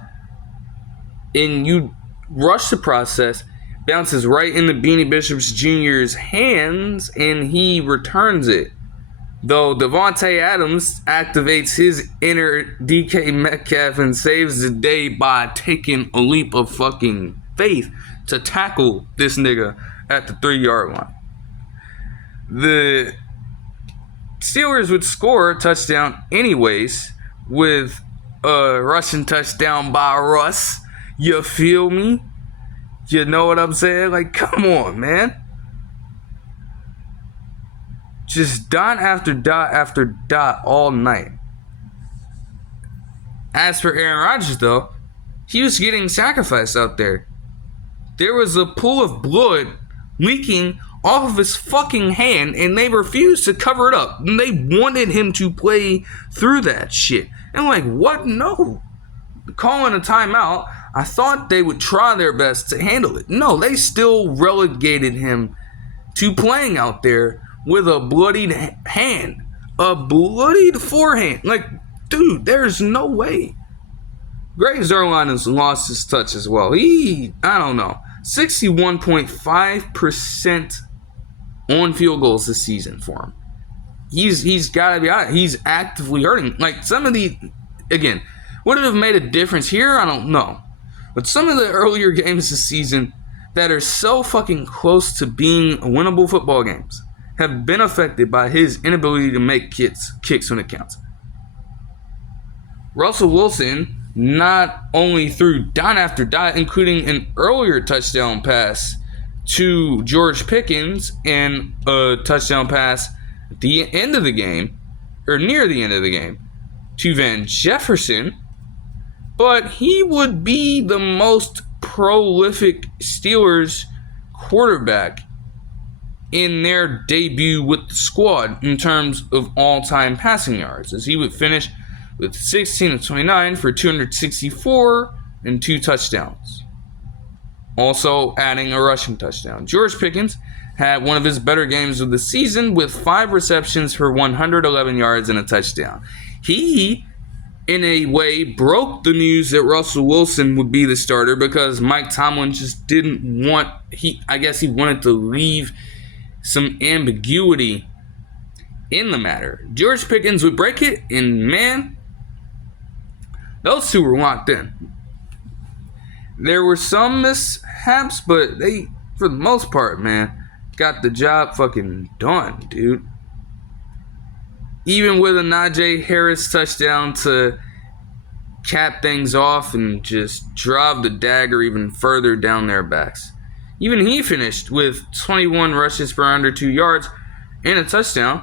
And you rush the process, bounces right into Beanie Bishop Jr.'s hands, and he returns it. Though Devontae Adams activates his inner DK Metcalf and saves the day by taking a leap of fucking faith to tackle this nigga at the 3-yard line. The Steelers would score a touchdown anyways with a rushing touchdown by Russ. You feel me? You know what I'm saying? Like, come on, man. Just dot after dot after dot all night. As for Aaron Rodgers, though, he was getting sacrificed out there. There was a pool of blood leaking off of his fucking hand, and they refused to cover it up. And they wanted him to play through that shit. And like, what? No. Calling a timeout, I thought they would try their best to handle it. No, they still relegated him to playing out there with a bloodied hand. A bloodied forehand. Like, dude, there's no way. Greg Zuerlein has lost his touch as well. I don't know. 61.5% on field goals this season for him. He's got to be out. He's actively hurting. Like, some of the, again, would it have made a difference here? I don't know. But some of the earlier games this season that are so fucking close to being winnable football games have been affected by his inability to make kicks when it counts. Russell Wilson not only threw dot after dot, including an earlier touchdown pass to George Pickens and a touchdown pass at the end of the game, or near the end of the game, to Van Jefferson, but he would be the most prolific Steelers quarterback in their debut with the squad in terms of all-time passing yards, as he would finish with 16 of 29 for 264 and 2 touchdowns. Also adding a rushing touchdown. George Pickens had one of his better games of the season with 5 receptions for 111 yards and a touchdown. He, in a way, broke the news that Russell Wilson would be the starter because Mike Tomlin just didn't want, I guess he wanted to leave some ambiguity in the matter. George Pickens would break it, and man, those two were locked in. There were some mishaps, but they, for the most part, man, got the job fucking done, dude. Even with a Najee Harris touchdown to cap things off and just drive the dagger even further down their backs. Even he finished with 21 rushes for under 2 yards and a touchdown,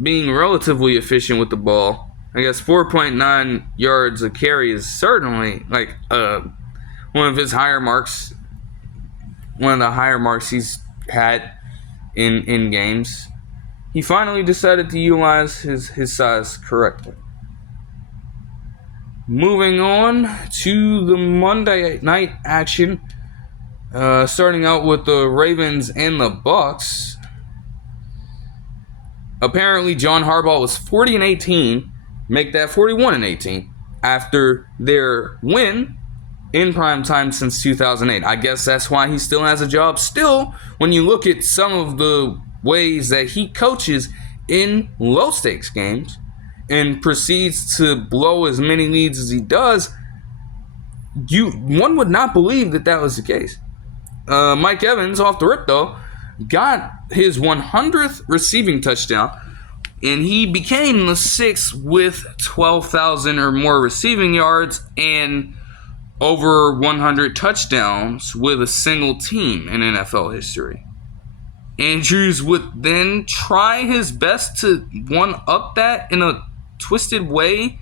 being relatively efficient with the ball I guess 4.9 yards a carry is certainly like one of his higher marks, one of the higher marks he's had in games. He finally decided to utilize his size correctly. Moving on to the Monday night action, starting out with the Ravens and the Bucs. Apparently, John Harbaugh was 40-18, make that 41-18 after their win in prime time since 2008. I guess that's why he still has a job. Still, when you look at some of the ways that he coaches in low stakes games and proceeds to blow as many leads as he does, one would not believe that was the case. Mike Evans, off the rip though, got his 100th receiving touchdown, and he became the 6th with 12,000 or more receiving yards and over 100 touchdowns with a single team in NFL history. Andrews would then try his best to one-up that in a twisted way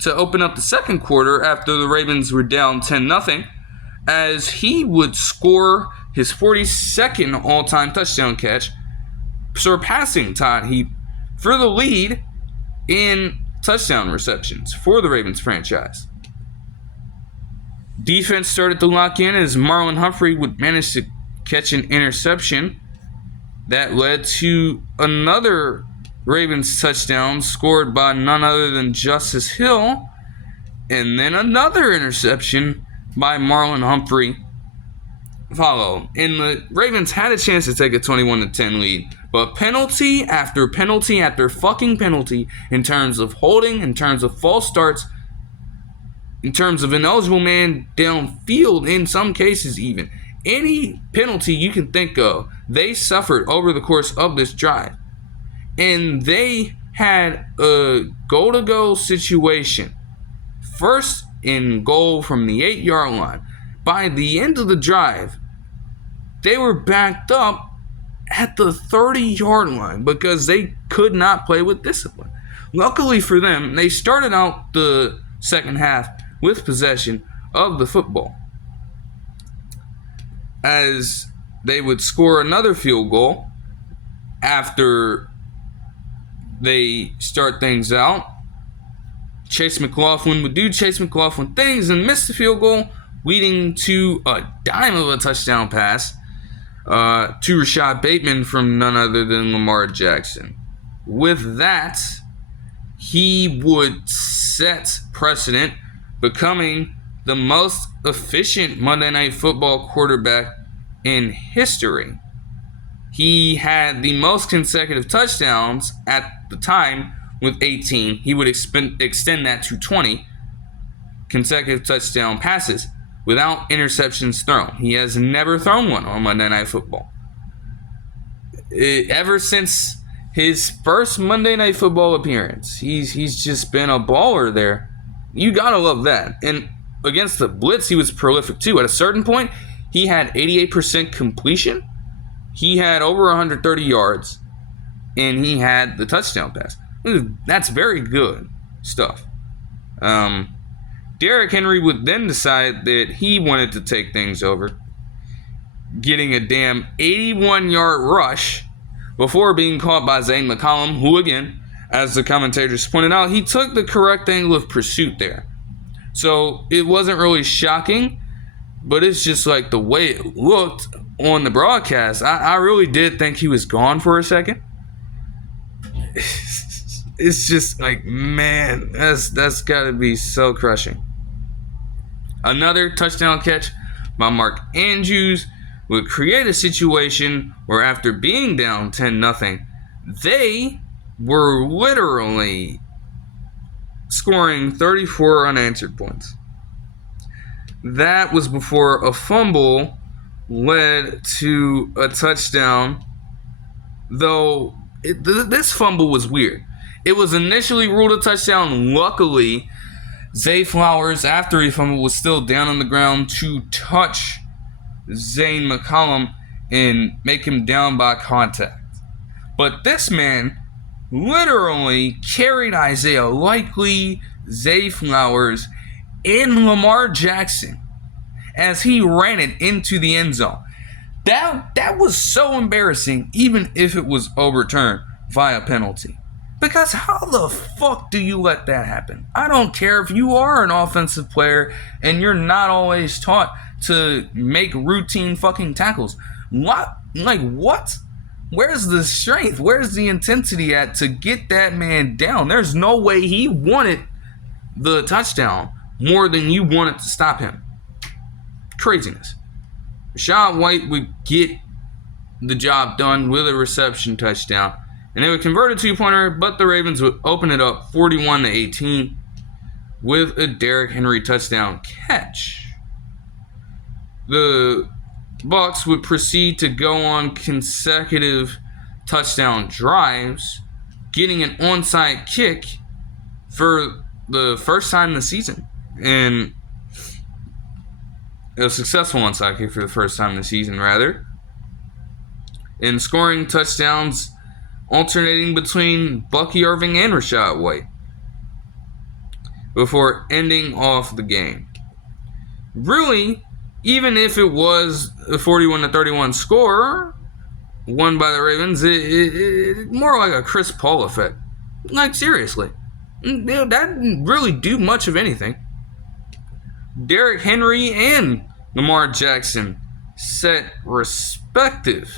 to open up the second quarter after the Ravens were down 10-0, as he would score his 42nd all-time touchdown catch, surpassing Todd Heap for the lead in touchdown receptions for the Ravens franchise. Defense started to lock in as Marlon Humphrey would manage to catch an interception that led to another Ravens touchdown scored by none other than Justice Hill, and then another interception by Marlon Humphrey follow. And the Ravens had a chance to take a 21-10 lead, but penalty after penalty after fucking penalty, in terms of holding, in terms of false starts, in terms of ineligible man downfield, in some cases even, any penalty you can think of, they suffered over the course of this drive. And they had a goal-to-goal situation. First in goal from the 8-yard line. By the end of the drive, they were backed up at the 30-yard line because they could not play with discipline. Luckily for them, they started out the second half with possession of the football, as they would score another field goal after they start things out. Chase McLaughlin would do Chase McLaughlin things and miss the field goal, leading to a dime of a touchdown pass to Rashad Bateman from none other than Lamar Jackson. With that, he would set precedent, becoming the most efficient Monday Night Football quarterback in history. He had the most consecutive touchdowns at the time with 18. He would extend that to 20 consecutive touchdown passes without interceptions thrown. He has never thrown one on Monday Night Football. Ever since his first Monday Night Football appearance, he's just been a baller there. You gotta love that. And against the blitz, he was prolific too. At a certain point, he had 88% completion. He had over 130 yards, and he had the touchdown pass. That's very good stuff. Derrick Henry would then decide that he wanted to take things over, getting a damn 81-yard rush before being caught by Zane McCollum, who, again, as the commentators pointed out, he took the correct angle of pursuit there. So it wasn't really shocking, but it's just like the way it looked on the broadcast. I really did think he was gone for a second. It's just like, man, that's got to be so crushing. Another touchdown catch by Mark Andrews would create a situation where after being down 10-0, they were literally scoring 34 unanswered points. That was before a fumble led to a touchdown, though this fumble was weird. It was initially ruled a touchdown. Luckily, Zay Flowers, after he fumbled, was still down on the ground to touch Zane McCollum and make him down by contact. But this man literally carried Isaiah Likely, Zay Flowers, and Lamar Jackson as he ran it into the end zone. That was so embarrassing, even if it was overturned via penalty. Because how the fuck do you let that happen? I don't care if you are an offensive player and you're not always taught to make routine fucking tackles. What? Like, what? Where's the strength? Where's the intensity at to get that man down? There's no way he wanted the touchdown more than you wanted to stop him. Craziness. Rachaad White would get the job done with a reception touchdown, and they would convert a two-pointer, but the Ravens would open it up 41-18 with a Derrick Henry touchdown catch. The Bucs would proceed to go on consecutive touchdown drives, getting an onside kick for the first time this season, and a successful onside kick for the first time this season, rather, and scoring touchdowns alternating between Bucky Irving and Rachaad White before ending off the game. Really, even if it was a 41-31 score won by the Ravens, it more like a Chris Paul effect. Like, seriously. That didn't really do much of anything. Derrick Henry and Lamar Jackson set respective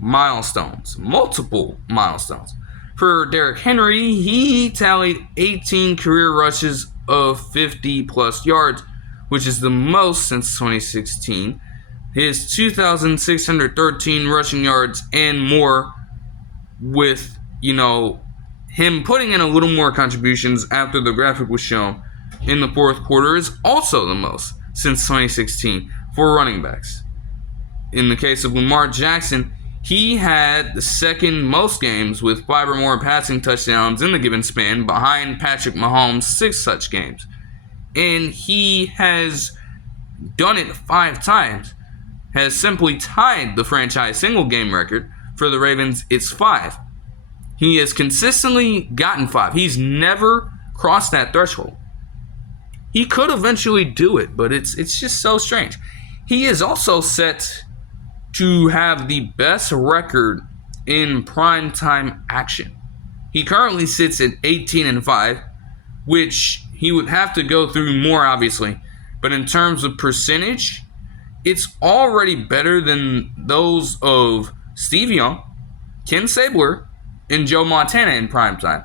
milestones, multiple milestones. For Derrick Henry, he tallied 18 career rushes of 50-plus yards, which is the most since 2016. His 2,613 rushing yards and more, with, him putting in a little more contributions after the graphic was shown in the fourth quarter, is also the most since 2016 for running backs. In the case of Lamar Jackson, he had the second most games with 5 or more passing touchdowns in the given span, behind Patrick Mahomes' 6 such games. And he has done it 5 times, has simply tied the franchise single game record. For the Ravens, it's 5. He has consistently gotten 5. He's never crossed that threshold. He could eventually do it, but it's just so strange. He is also set to have the best record in primetime action. He currently sits at 18-5, which he would have to go through more, obviously. But in terms of percentage, it's already better than those of Steve Young, Ken Sabler, and Joe Montana in primetime,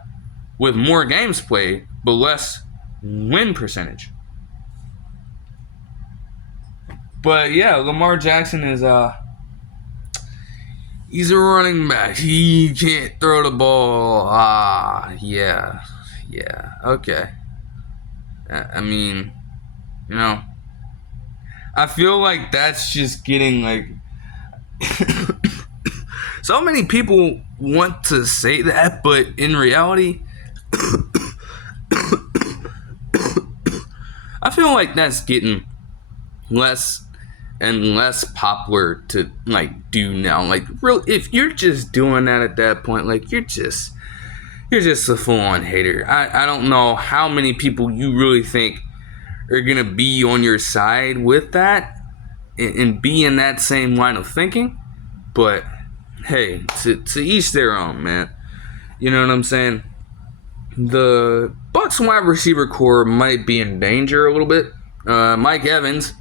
with more games played, but less win percentage. But yeah, Lamar Jackson is he's a running back. He can't throw the ball. Yeah, okay. I mean, I feel like that's just getting like so many people want to say that, but in reality, I feel like that's getting less and less popular to do now. Like, real, if you're just doing that at that point, like, you're just a full-on hater. I don't know how many people you really think are gonna be on your side with that and be in that same line of thinking, but hey, to each their own, man. You know what I'm saying? The Bucs wide receiver core might be in danger a little bit. Mike Evans,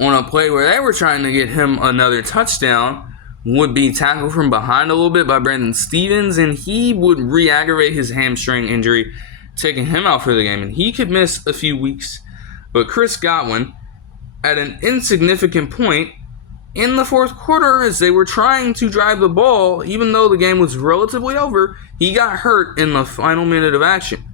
on a play where they were trying to get him another touchdown, would be tackled from behind a little bit by Brandon Stevens, and he would re-aggravate his hamstring injury, taking him out for the game, and he could miss a few weeks. But Chris Godwin, at an insignificant point in the fourth quarter, as they were trying to drive the ball, even though the game was relatively over, he got hurt in the final minute of action.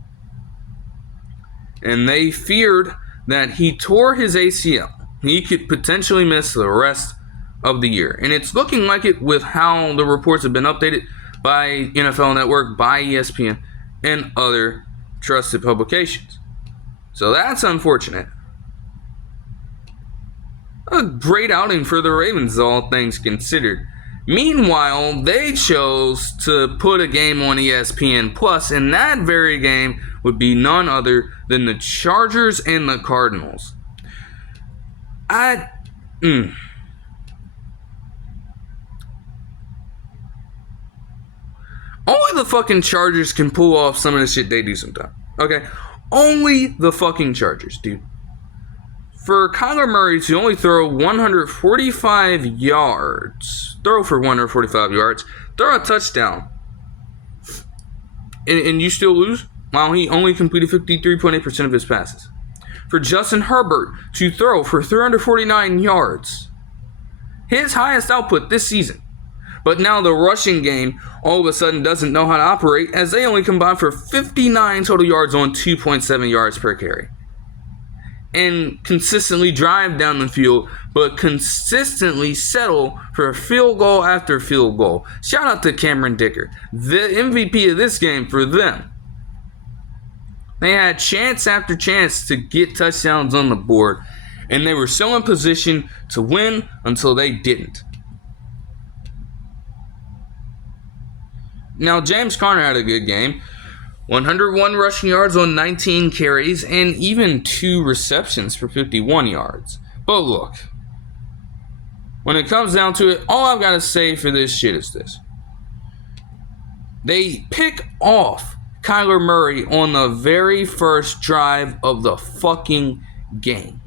And they feared that he tore his ACL. He could potentially miss the rest of the year. And it's looking like it with how the reports have been updated by NFL Network, by ESPN, and other trusted publications. So that's unfortunate. A great outing for the Ravens, all things considered. Meanwhile, they chose to put a game on ESPN Plus, and that very game would be none other than the Chargers and the Cardinals. Only the fucking Chargers can pull off some of the shit they do sometimes. Okay? Only the fucking Chargers, dude. For Kyler Murray to only throw 145 yards, throw a touchdown, and you still lose? While he only completed 53.8% of his passes. For Justin Herbert to throw for 349 yards, his highest output this season. But now the rushing game all of a sudden doesn't know how to operate, as they only combine for 59 total yards on 2.7 yards per carry. And consistently drive down the field, but consistently settle for field goal after field goal. Shout out to Cameron Dicker, the MVP of this game for them. They had chance after chance to get touchdowns on the board, and they were so in position to win until they didn't. Now, James Conner had a good game. 101 rushing yards on 19 carries, and even 2 receptions for 51 yards. But look, when it comes down to it, all I've got to say for this shit is this. They pick off Kyler Murray on the very first drive of the fucking game.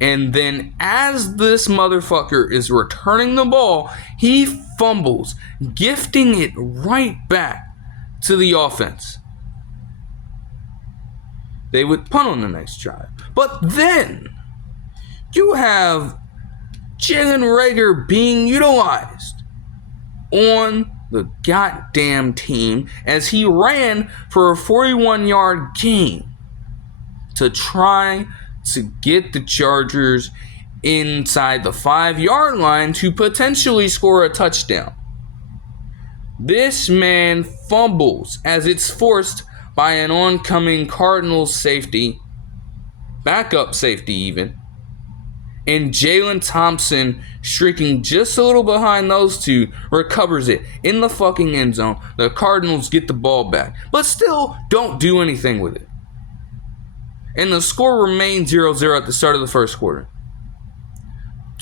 And then as this motherfucker is returning the ball, he fumbles, gifting it right back to the offense. They would punt on the next drive. But then you have Jalen Reagor being utilized on the goddamn team as he ran for a 41-yard gain to try to get the Chargers inside the 5-yard line to potentially score a touchdown. This man fumbles as it's forced by an oncoming Cardinals safety, backup safety even, and Jalen Thompson, streaking just a little behind those two, recovers it in the fucking end zone. The Cardinals get the ball back, but still don't do anything with it. And the score remained 0-0 at the start of the first quarter.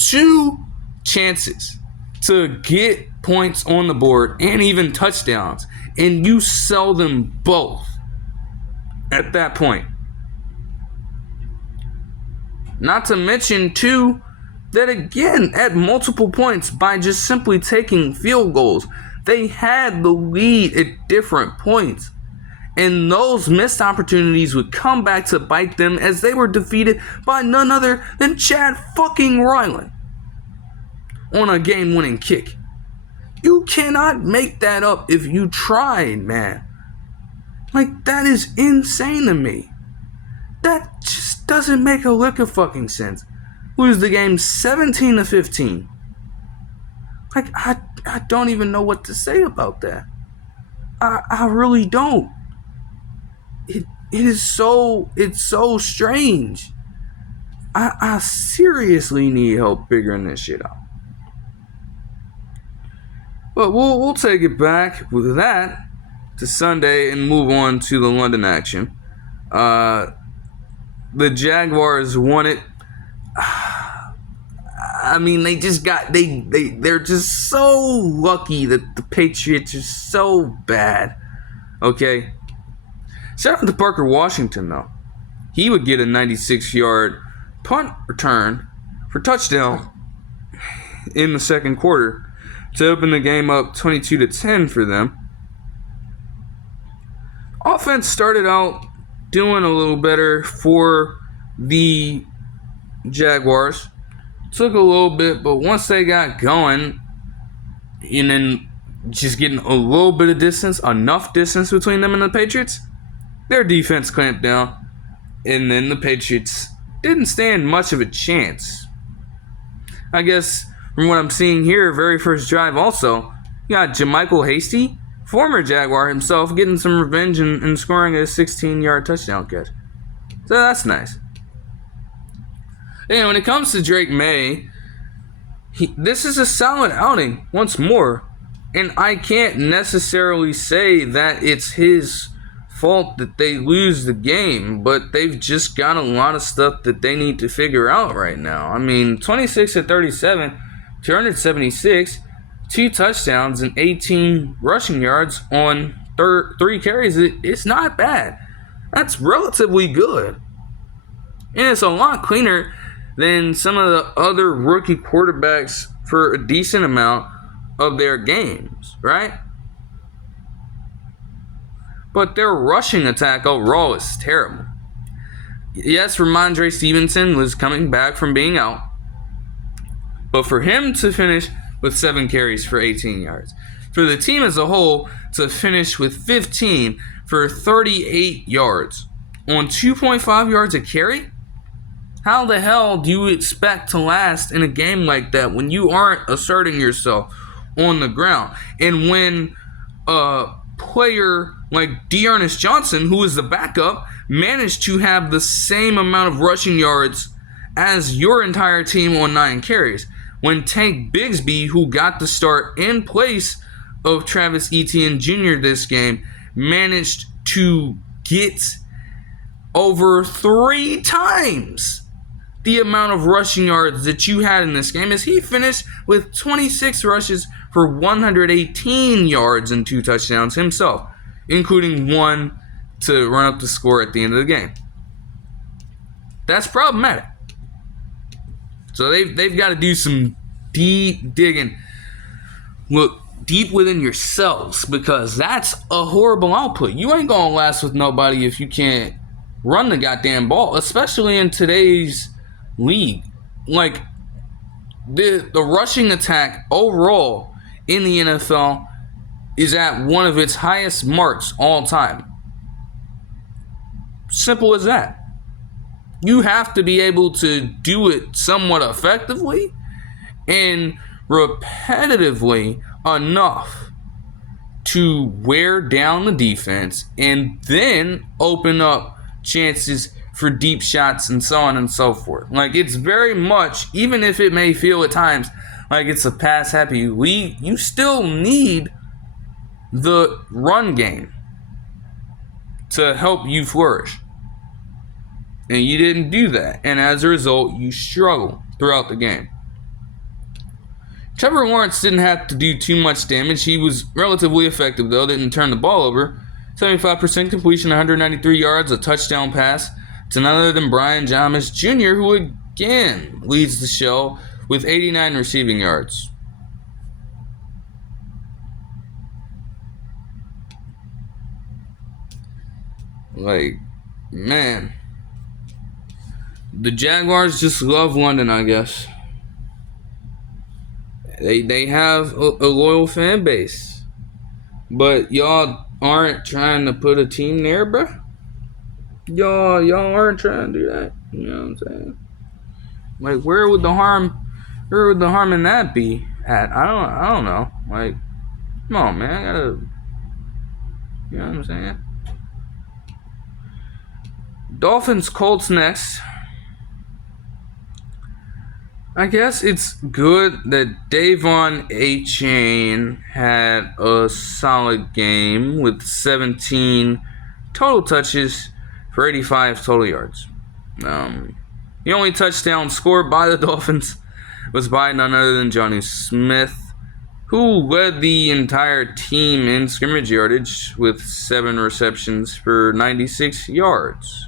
2 chances to get points on the board and even touchdowns, and you sell them both at that point. Not to mention, too, that again, at multiple points, by just simply taking field goals, they had the lead at different points. And those missed opportunities would come back to bite them as they were defeated by none other than Chad fucking Ryland on a game-winning kick. You cannot make that up if you tried, man. Like, that is insane to me. That just doesn't make a lick of fucking sense. Lose the game 17-15. Like, I don't even know what to say about that. I really don't. It's so strange. I seriously need help figuring this shit out. But we'll take it back with that to Sunday and move on to the London action. The Jaguars won it. I mean, they're just so lucky that the Patriots are so bad. Okay. Shout out to Parker Washington, though. He would get a 96-yard punt return for touchdown in the second quarter to open the game up 22-10 for them. Offense started out doing a little better for the Jaguars. Took a little bit, but once they got going, and then just getting a little bit of distance, enough distance between them and the Patriots, their defense clamped down, and then the Patriots didn't stand much of a chance. I guess from what I'm seeing here, very first drive also, you got JaMycal Hasty, former Jaguar himself, getting some revenge and scoring a 16-yard touchdown catch. So that's nice. And when it comes to Drake May, This is a solid outing once more, and I can't necessarily say that it's his fault that they lose the game, but they've just got a lot of stuff that they need to figure out right now. I mean, 26 of 37, 276, 2 touchdowns, and 18 rushing yards on 3 carries. It's not bad. That's relatively good. And it's a lot cleaner than some of the other rookie quarterbacks for a decent amount of their games, right? But their rushing attack overall is terrible. Yes, Ramondre Stevenson was coming back from being out, but for him to finish with 7 carries for 18 yards, for the team as a whole to finish with 15 for 38 yards on 2.5 yards a carry, how the hell do you expect to last in a game like that when you aren't asserting yourself on the ground? And when a player like Dearness Johnson, who is the backup, managed to have the same amount of rushing yards as your entire team on 9 carries. When Tank Bigsby, who got the start in place of Travis Etienne Jr. this game, managed to get over 3 times the amount of rushing yards that you had in this game, as he finished with 26 rushes for 118 yards and 2 touchdowns himself, including 1 to run up the score at the end of the game. That's problematic. So they've got to do some deep digging. Look deep within yourselves, because that's a horrible output. You ain't going to last with nobody if you can't run the goddamn ball, especially in today's league. Like, the rushing attack overall in the NFL is at one of its highest marks all time. Simple as that. You have to be able to do it somewhat effectively and repetitively enough to wear down the defense and then open up chances for deep shots and so on and so forth. Like, it's very much, even if it may feel at times like it's a pass-happy league, you still need the run game to help you flourish. And you didn't do that. And as a result, you struggle throughout the game. Trevor Lawrence didn't have to do too much damage. He was relatively effective, though. Didn't turn the ball over. 75% completion, 193 yards, a touchdown pass to none other than Brian James Jr., who again leads the show with 89 receiving yards. Like, man. The Jaguars just love London, I guess. They have a loyal fan base. But y'all aren't trying to put a team there, bro. Y'all aren't trying to do that. You know what I'm saying? Like, where would the harm in that be at? I don't know. Like, come on, man. I gotta, you know what I'm saying? Dolphins Colts next. I guess it's good that Devon Achane had a solid game with 17 total touches for 85 total yards. The only touchdown scored by the Dolphins was by none other than Jonnu Smith, who led the entire team in scrimmage yardage with 7 receptions for 96 yards.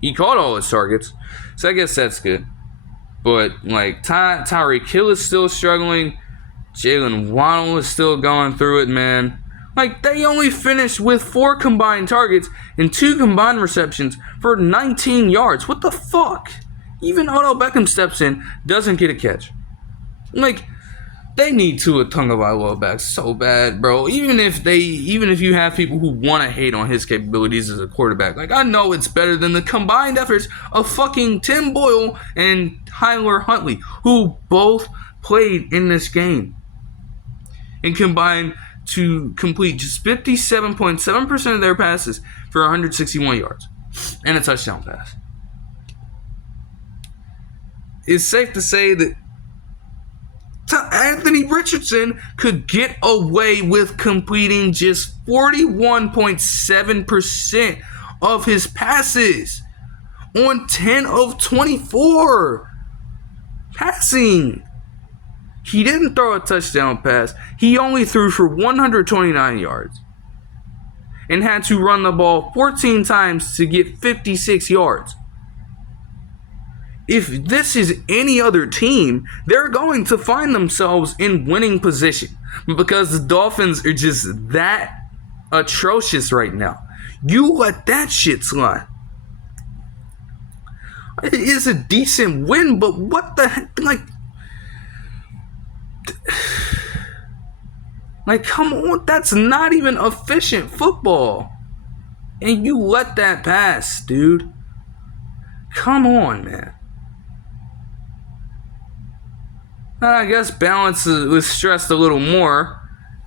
He caught all his targets, so I guess that's good. But, like, Tyreek Hill is still struggling. Jalen Waddle is still going through it, man. Like, they only finished with 4 combined targets and 2 combined receptions for 19 yards. What the fuck? Even Odell Beckham steps in, doesn't get a catch. Like, they need Tua Tagovailoa back so bad, bro. Even if you have people who want to hate on his capabilities as a quarterback, like, I know it's better than the combined efforts of fucking Tim Boyle and Tyler Huntley, who both played in this game and combined to complete just 57.7% of their passes for 161 yards and a touchdown pass. it's safe to say that Anthony Richardson could get away with completing just 41.7% of his passes on 10 of 24 passing. He didn't throw a touchdown pass. He only threw for 129 yards and had to run the ball 14 times to get 56 yards. If this is any other team, they're going to find themselves in winning position because the Dolphins are just that atrocious right now. You let that shit slide. It is a decent win, but what the heck? Like, come on, that's not even efficient football. And you let that pass, dude. Come on, man. I guess balance was stressed a little more,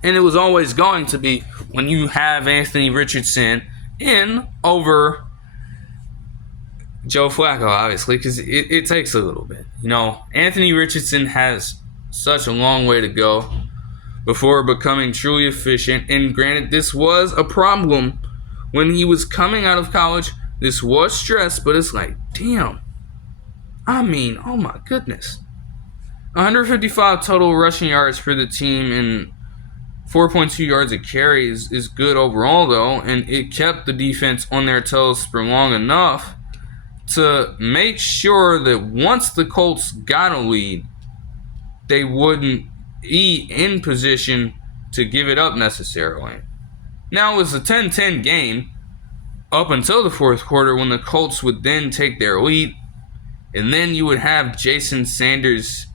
and it was always going to be when you have Anthony Richardson in over Joe Flacco, obviously, because it takes a little bit. You know, Anthony Richardson has such a long way to go before becoming truly efficient, and granted, this was a problem when he was coming out of college. This was stress, but it's like, damn. I mean, oh my goodness. 155 total rushing yards for the team and 4.2 yards a carry is good overall, though, and it kept the defense on their toes for long enough to make sure that once the Colts got a lead, they wouldn't be in position to give it up necessarily. Now, it was a 10-10 game up until the fourth quarter when the Colts would then take their lead, and then you would have Jason Sanders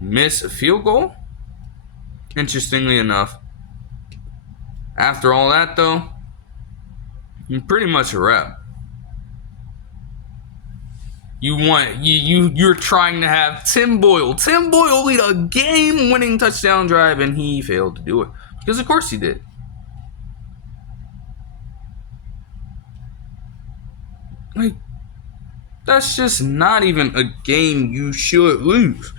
miss a field goal. Interestingly enough, after all that, though, pretty much a wrap. You're trying to have Tim Boyle lead a game-winning touchdown drive, and he failed to do it because, of course, he did. Like, that's just not even a game you should lose.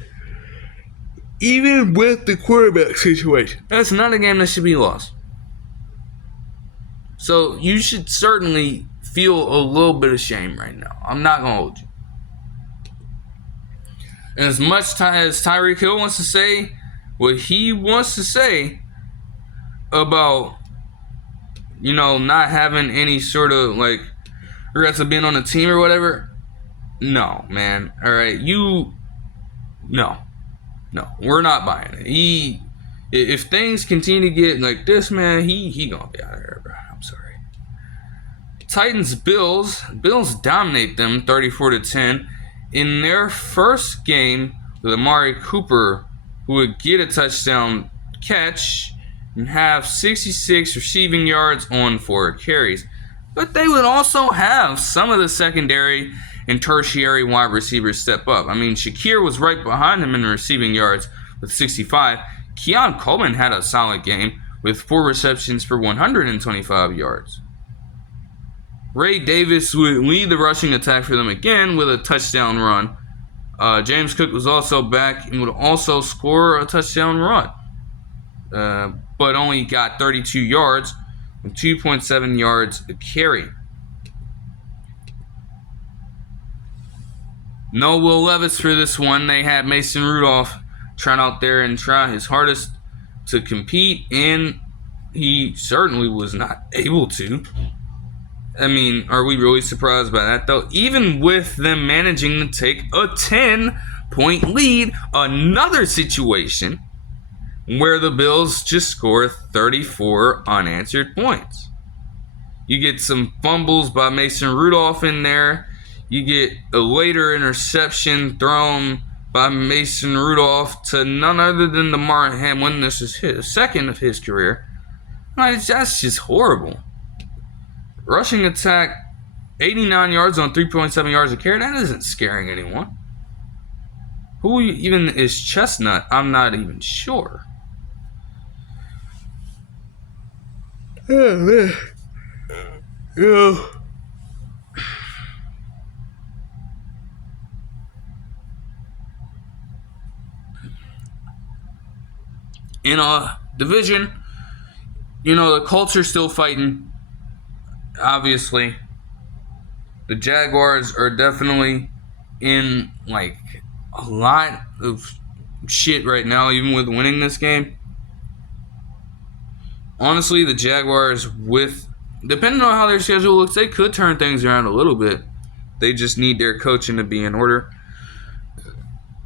Even with the quarterback situation, that's not a game that should be lost. So you should certainly feel a little bit of shame right now. I'm not going to hold you. And as much as Tyreek Hill wants to say what he wants to say about, you know, not having any sort of, like, regrets of being on the team or whatever, no, man. All right, No, we're not buying it. If things continue to get like this, man, he gonna be out of here, bro. I'm sorry. Titans, Bills dominate them 34-10 in their first game with Amari Cooper, who would get a touchdown catch and have 66 receiving yards on 4 carries. But they would also have some of the secondary and tertiary wide receivers step up. I mean, Shakir was right behind him in receiving yards with 65. Keon Coleman had a solid game with 4 receptions for 125 yards. Ray Davis would lead the rushing attack for them again with a touchdown run. James Cook was also back and would also score a touchdown run, but only got 32 yards with 2.7 yards a carry. No Will Levis for this one. They had Mason Rudolph trying out there and try his hardest to compete, and he certainly was not able to. I mean, are we really surprised by that, though? Even with them managing to take a 10-point lead, another situation where the Bills just score 34 unanswered points. You get some fumbles by Mason Rudolph in there. You get a later interception thrown by Mason Rudolph to none other than Damar Hamlin. This is his second of his career. Like, that's just horrible. Rushing attack, 89 yards on 3.7 yards a carry. That isn't scaring anyone. Who even is Chestnut? I'm not even sure. Oh, man. Yeah. in a division. The Colts are still fighting. Obviously, the Jaguars are definitely in like a lot of shit right now, even with winning this game. Honestly, the Jaguars, depending on how their schedule looks, they could turn things around a little bit. They just need their coaching to be in order.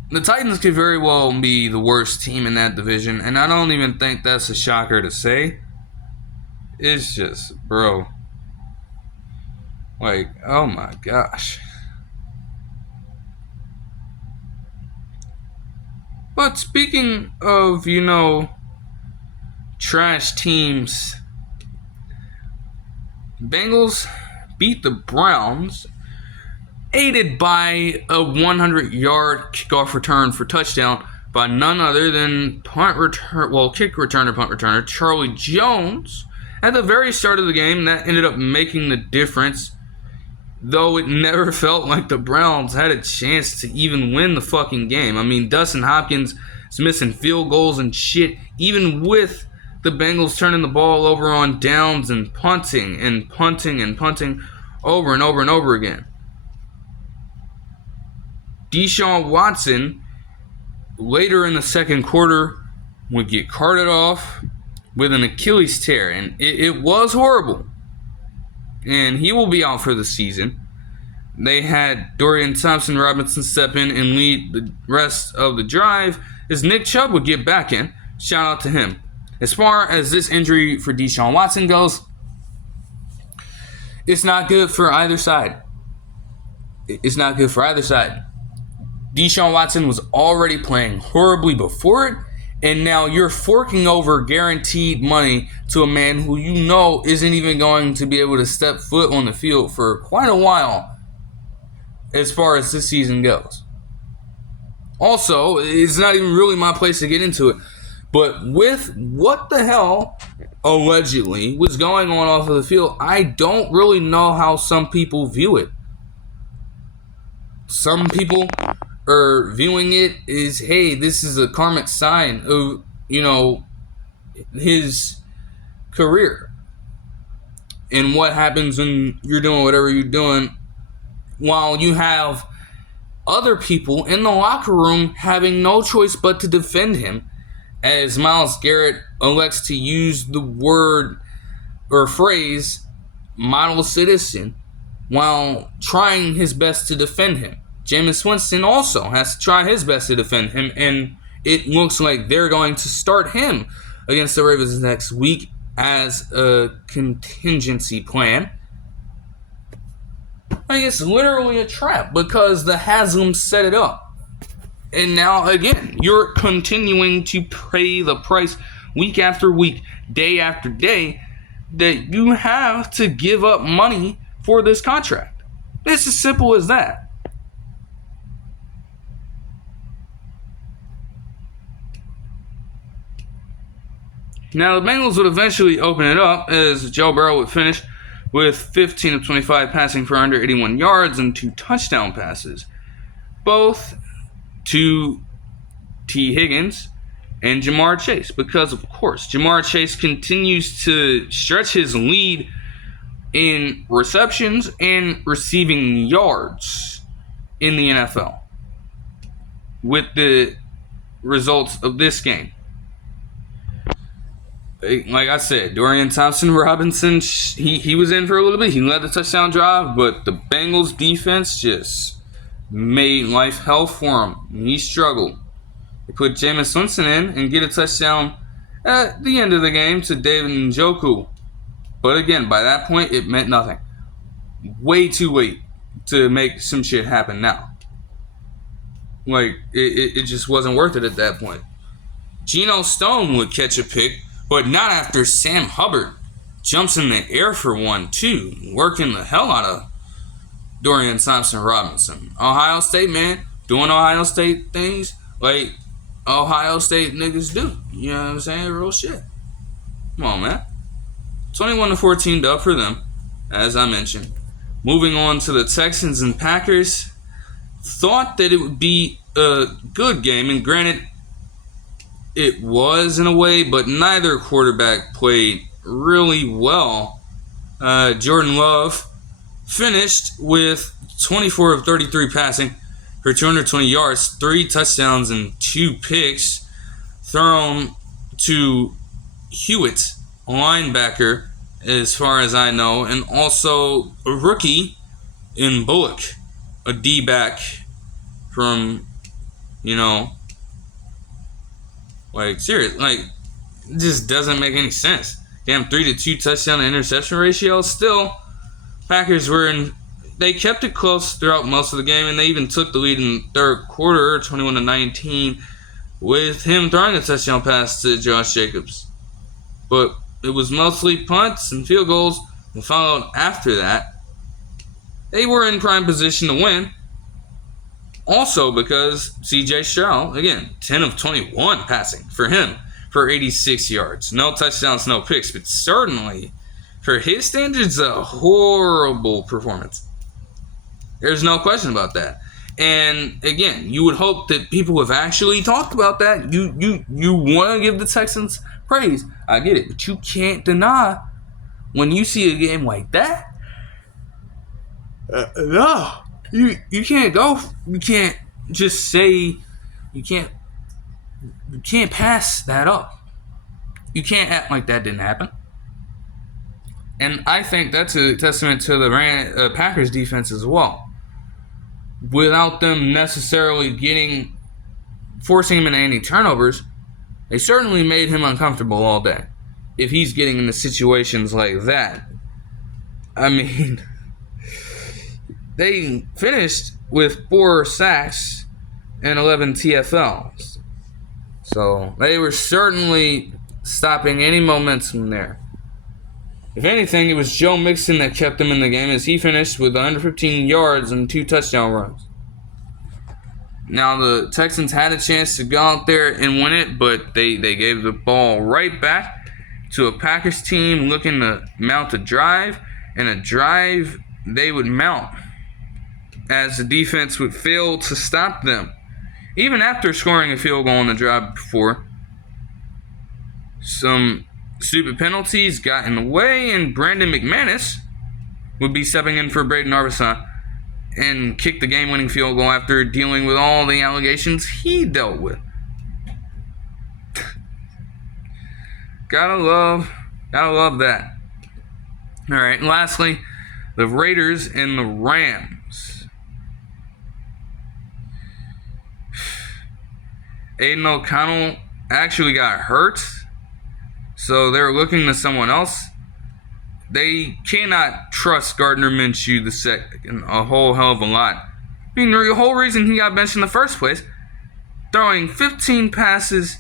The Titans could very well be the worst team in that division, and I don't even think that's a shocker to say. It's just, bro. Like, oh my gosh. But speaking of, trash teams, Bengals beat the Browns, aided by a 100-yard kickoff return for touchdown by none other than kick returner, punt returner, Charlie Jones at the very start of the game. That ended up making the difference, though it never felt like the Browns had a chance to even win the fucking game. I mean, Dustin Hopkins is missing field goals and shit, even with the Bengals turning the ball over on downs and punting over and over and over again. Deshaun Watson, later in the second quarter, would get carted off with an Achilles tear, and it was horrible. And he will be out for the season. They had Dorian Thompson-Robinson step in and lead the rest of the drive as Nick Chubb would get back in. Shout out to him. As far as this injury for Deshaun Watson goes, it's not good for either side. Deshaun Watson was already playing horribly before it, and now you're forking over guaranteed money to a man who isn't even going to be able to step foot on the field for quite a while as far as this season goes. Also, it's not even really my place to get into it, but with what the hell allegedly was going on off of the field, I don't really know how some people view it. Some people are viewing it as, hey, this is a karmic sign of, his career. And what happens when you're doing whatever you're doing, while you have other people in the locker room having no choice but to defend him, as Myles Garrett elects to use the word or phrase model citizen while trying his best to defend him. Jameis Winston also has to try his best to defend him, and it looks like they're going to start him against the Ravens next week as a contingency plan. It's literally a trap because the Haslams set it up. And now, again, you're continuing to pay the price week after week, day after day, that you have to give up money for this contract. It's as simple as that. Now, the Bengals would eventually open it up as Joe Burrow would finish with 15 of 25 passing for under 81 yards and 2 touchdown passes, both to T. Higgins and Jamar Chase, because, of course, Jamar Chase continues to stretch his lead in receptions and receiving yards in the NFL with the results of this game. Like I said, Dorian Thompson-Robinson, he was in for a little bit. He led the touchdown drive, but the Bengals defense just made life hell for him. He struggled. They put Jameis Winston in and get a touchdown at the end of the game to David Njoku. But again, by that point, it meant nothing. Way too late to make some shit happen now. It just wasn't worth it at that point. Geno Stone would catch a pick, but not after Sam Hubbard jumps in the air for one, too, working the hell out of Dorian Thompson-Robinson. Ohio State, man, doing Ohio State things like Ohio State niggas do. You know what I'm saying? Real shit. Come on, man. 21-14 dub for them, as I mentioned. Moving on to the Texans and Packers. Thought that it would be a good game, and granted, It was in a way, but neither quarterback played really well. Jordan Love finished with 24 of 33 passing for 220 yards, 3 touchdowns, and 2 picks thrown to Hewitt, linebacker, as far as I know, and also a rookie in Bullock, a D-back from, serious, it just doesn't make any sense. Damn, 3-2 touchdown to interception ratio. Still, Packers they kept it close throughout most of the game, and they even took the lead in the third quarter, 21-19, with him throwing a touchdown pass to Josh Jacobs. But it was mostly punts and field goals that followed after that. They were in prime position to win. Also because C.J. Stroud, again, 10 of 21 passing for him for 86 yards. No touchdowns, no picks, but certainly, for his standards, a horrible performance. There's no question about that. And again, you would hope that people have actually talked about that. You want to give the Texans praise. I get it. But you can't deny when you see a game like that. No. You can't go. You can't just say. You can't pass that up. You can't act like that didn't happen. And I think that's a testament to the Packers defense as well. Without them necessarily forcing him into any turnovers, they certainly made him uncomfortable all day. If he's getting into situations like that, I mean, they finished with 4 sacks and 11 TFLs. So they were certainly stopping any momentum there. If anything, it was Joe Mixon that kept them in the game, as he finished with 115 yards and 2 touchdown runs. Now, the Texans had a chance to go out there and win it, but they gave the ball right back to a Packers team looking to mount a drive, and a drive they would mount as the defense would fail to stop them. Even after scoring a field goal on the drive before, some stupid penalties got in the way, and Brandon McManus would be stepping in for Braden Arbison and kick the game-winning field goal after dealing with all the allegations he dealt with. Gotta love that. All right, and lastly, the Raiders and the Rams. Aiden O'Connell actually got hurt, so they're looking to someone else. They cannot trust Gardner Minshew II a whole hell of a lot. I mean, the whole reason he got benched in the first place, throwing 15 passes,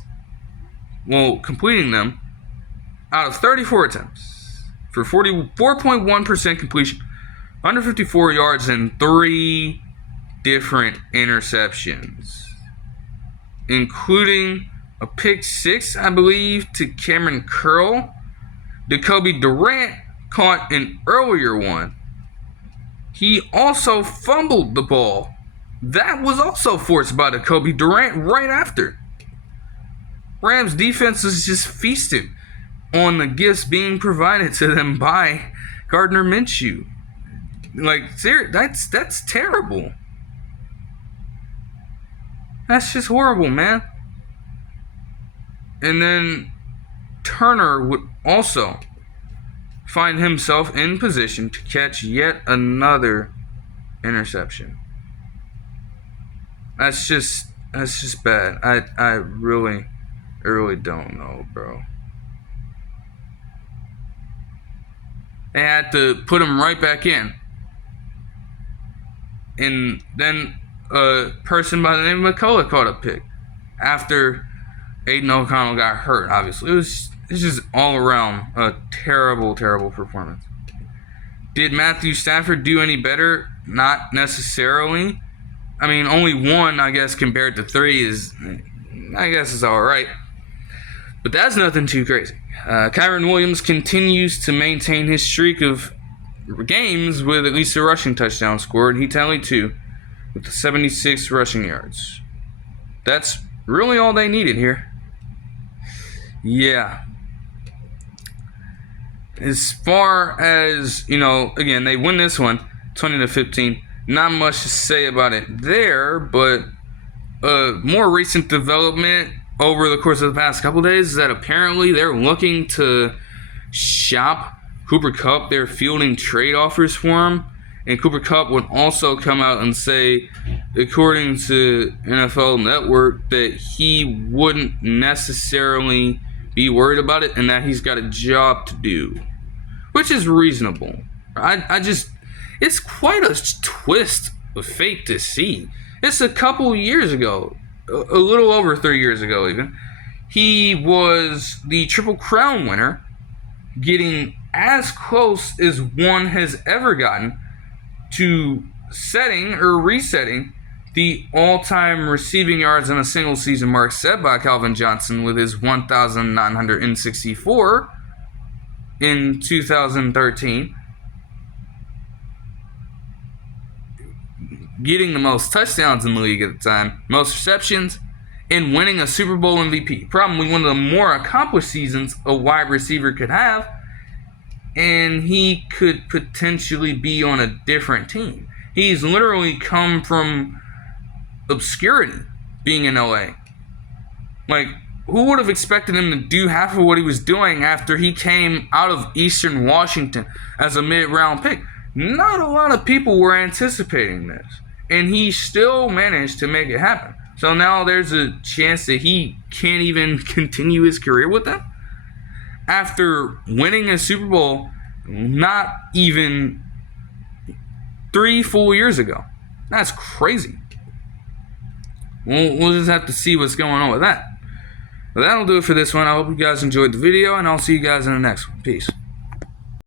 completing them, out of 34 attempts, for 44.1% completion, 154 yards, and 3 different interceptions, including a pick 6, I believe, to Cameron Curl. Jacoby Durant caught an earlier one. He also fumbled the ball. That was also forced by Jacoby Durant right after. Rams defense is just feasted on the gifts being provided to them by Gardner Minshew. That's terrible. That's just horrible, man. And then Turner would also find himself in position to catch yet another interception. That's just bad. I really don't know, bro. They had to put him right back in. And then a person by the name of McCullough caught a pick after Aiden O'Connell got hurt, obviously. It's just all around a terrible, terrible performance. Did Matthew Stafford do any better? Not necessarily. I mean, only 1, I guess, compared to 3 is, I guess, is all right. But that's nothing too crazy. Kyron Williams continues to maintain his streak of games with at least a rushing touchdown scored. He tallied 2 with 76 rushing yards. That's really all they needed here. Yeah. As far as, again, they win this one 20-15. Not much to say about it there, but more recent development over the course of the past couple days is that apparently they're looking to shop Cooper Kupp. They're fielding trade offers for him. And Cooper Kupp would also come out and say, according to NFL Network, that he wouldn't necessarily be worried about it and that he's got a job to do, which is reasonable. It's quite a twist of fate to see. It's a couple years ago, a little over 3 years ago even, he was the Triple Crown winner, getting as close as one has ever gotten to setting or resetting the all-time receiving yards in a single season mark set by Calvin Johnson with his 1,964 in 2013. Getting the most touchdowns in the league at the time, most receptions, and winning a Super Bowl MVP. Probably one of the more accomplished seasons a wide receiver could have, and he could potentially be on a different team. He's literally come from obscurity being in LA. Like, who would have expected him to do half of what he was doing after he came out of Eastern Washington as a mid-round pick? Not a lot of people were anticipating this, and he still managed to make it happen. So now there's a chance that he can't even continue his career with them after winning a Super Bowl not even 3 full years ago. That's crazy. We'll just have to see what's going on with that. But that'll do it for this one. I hope you guys enjoyed the video, and I'll see you guys in the next one. Peace.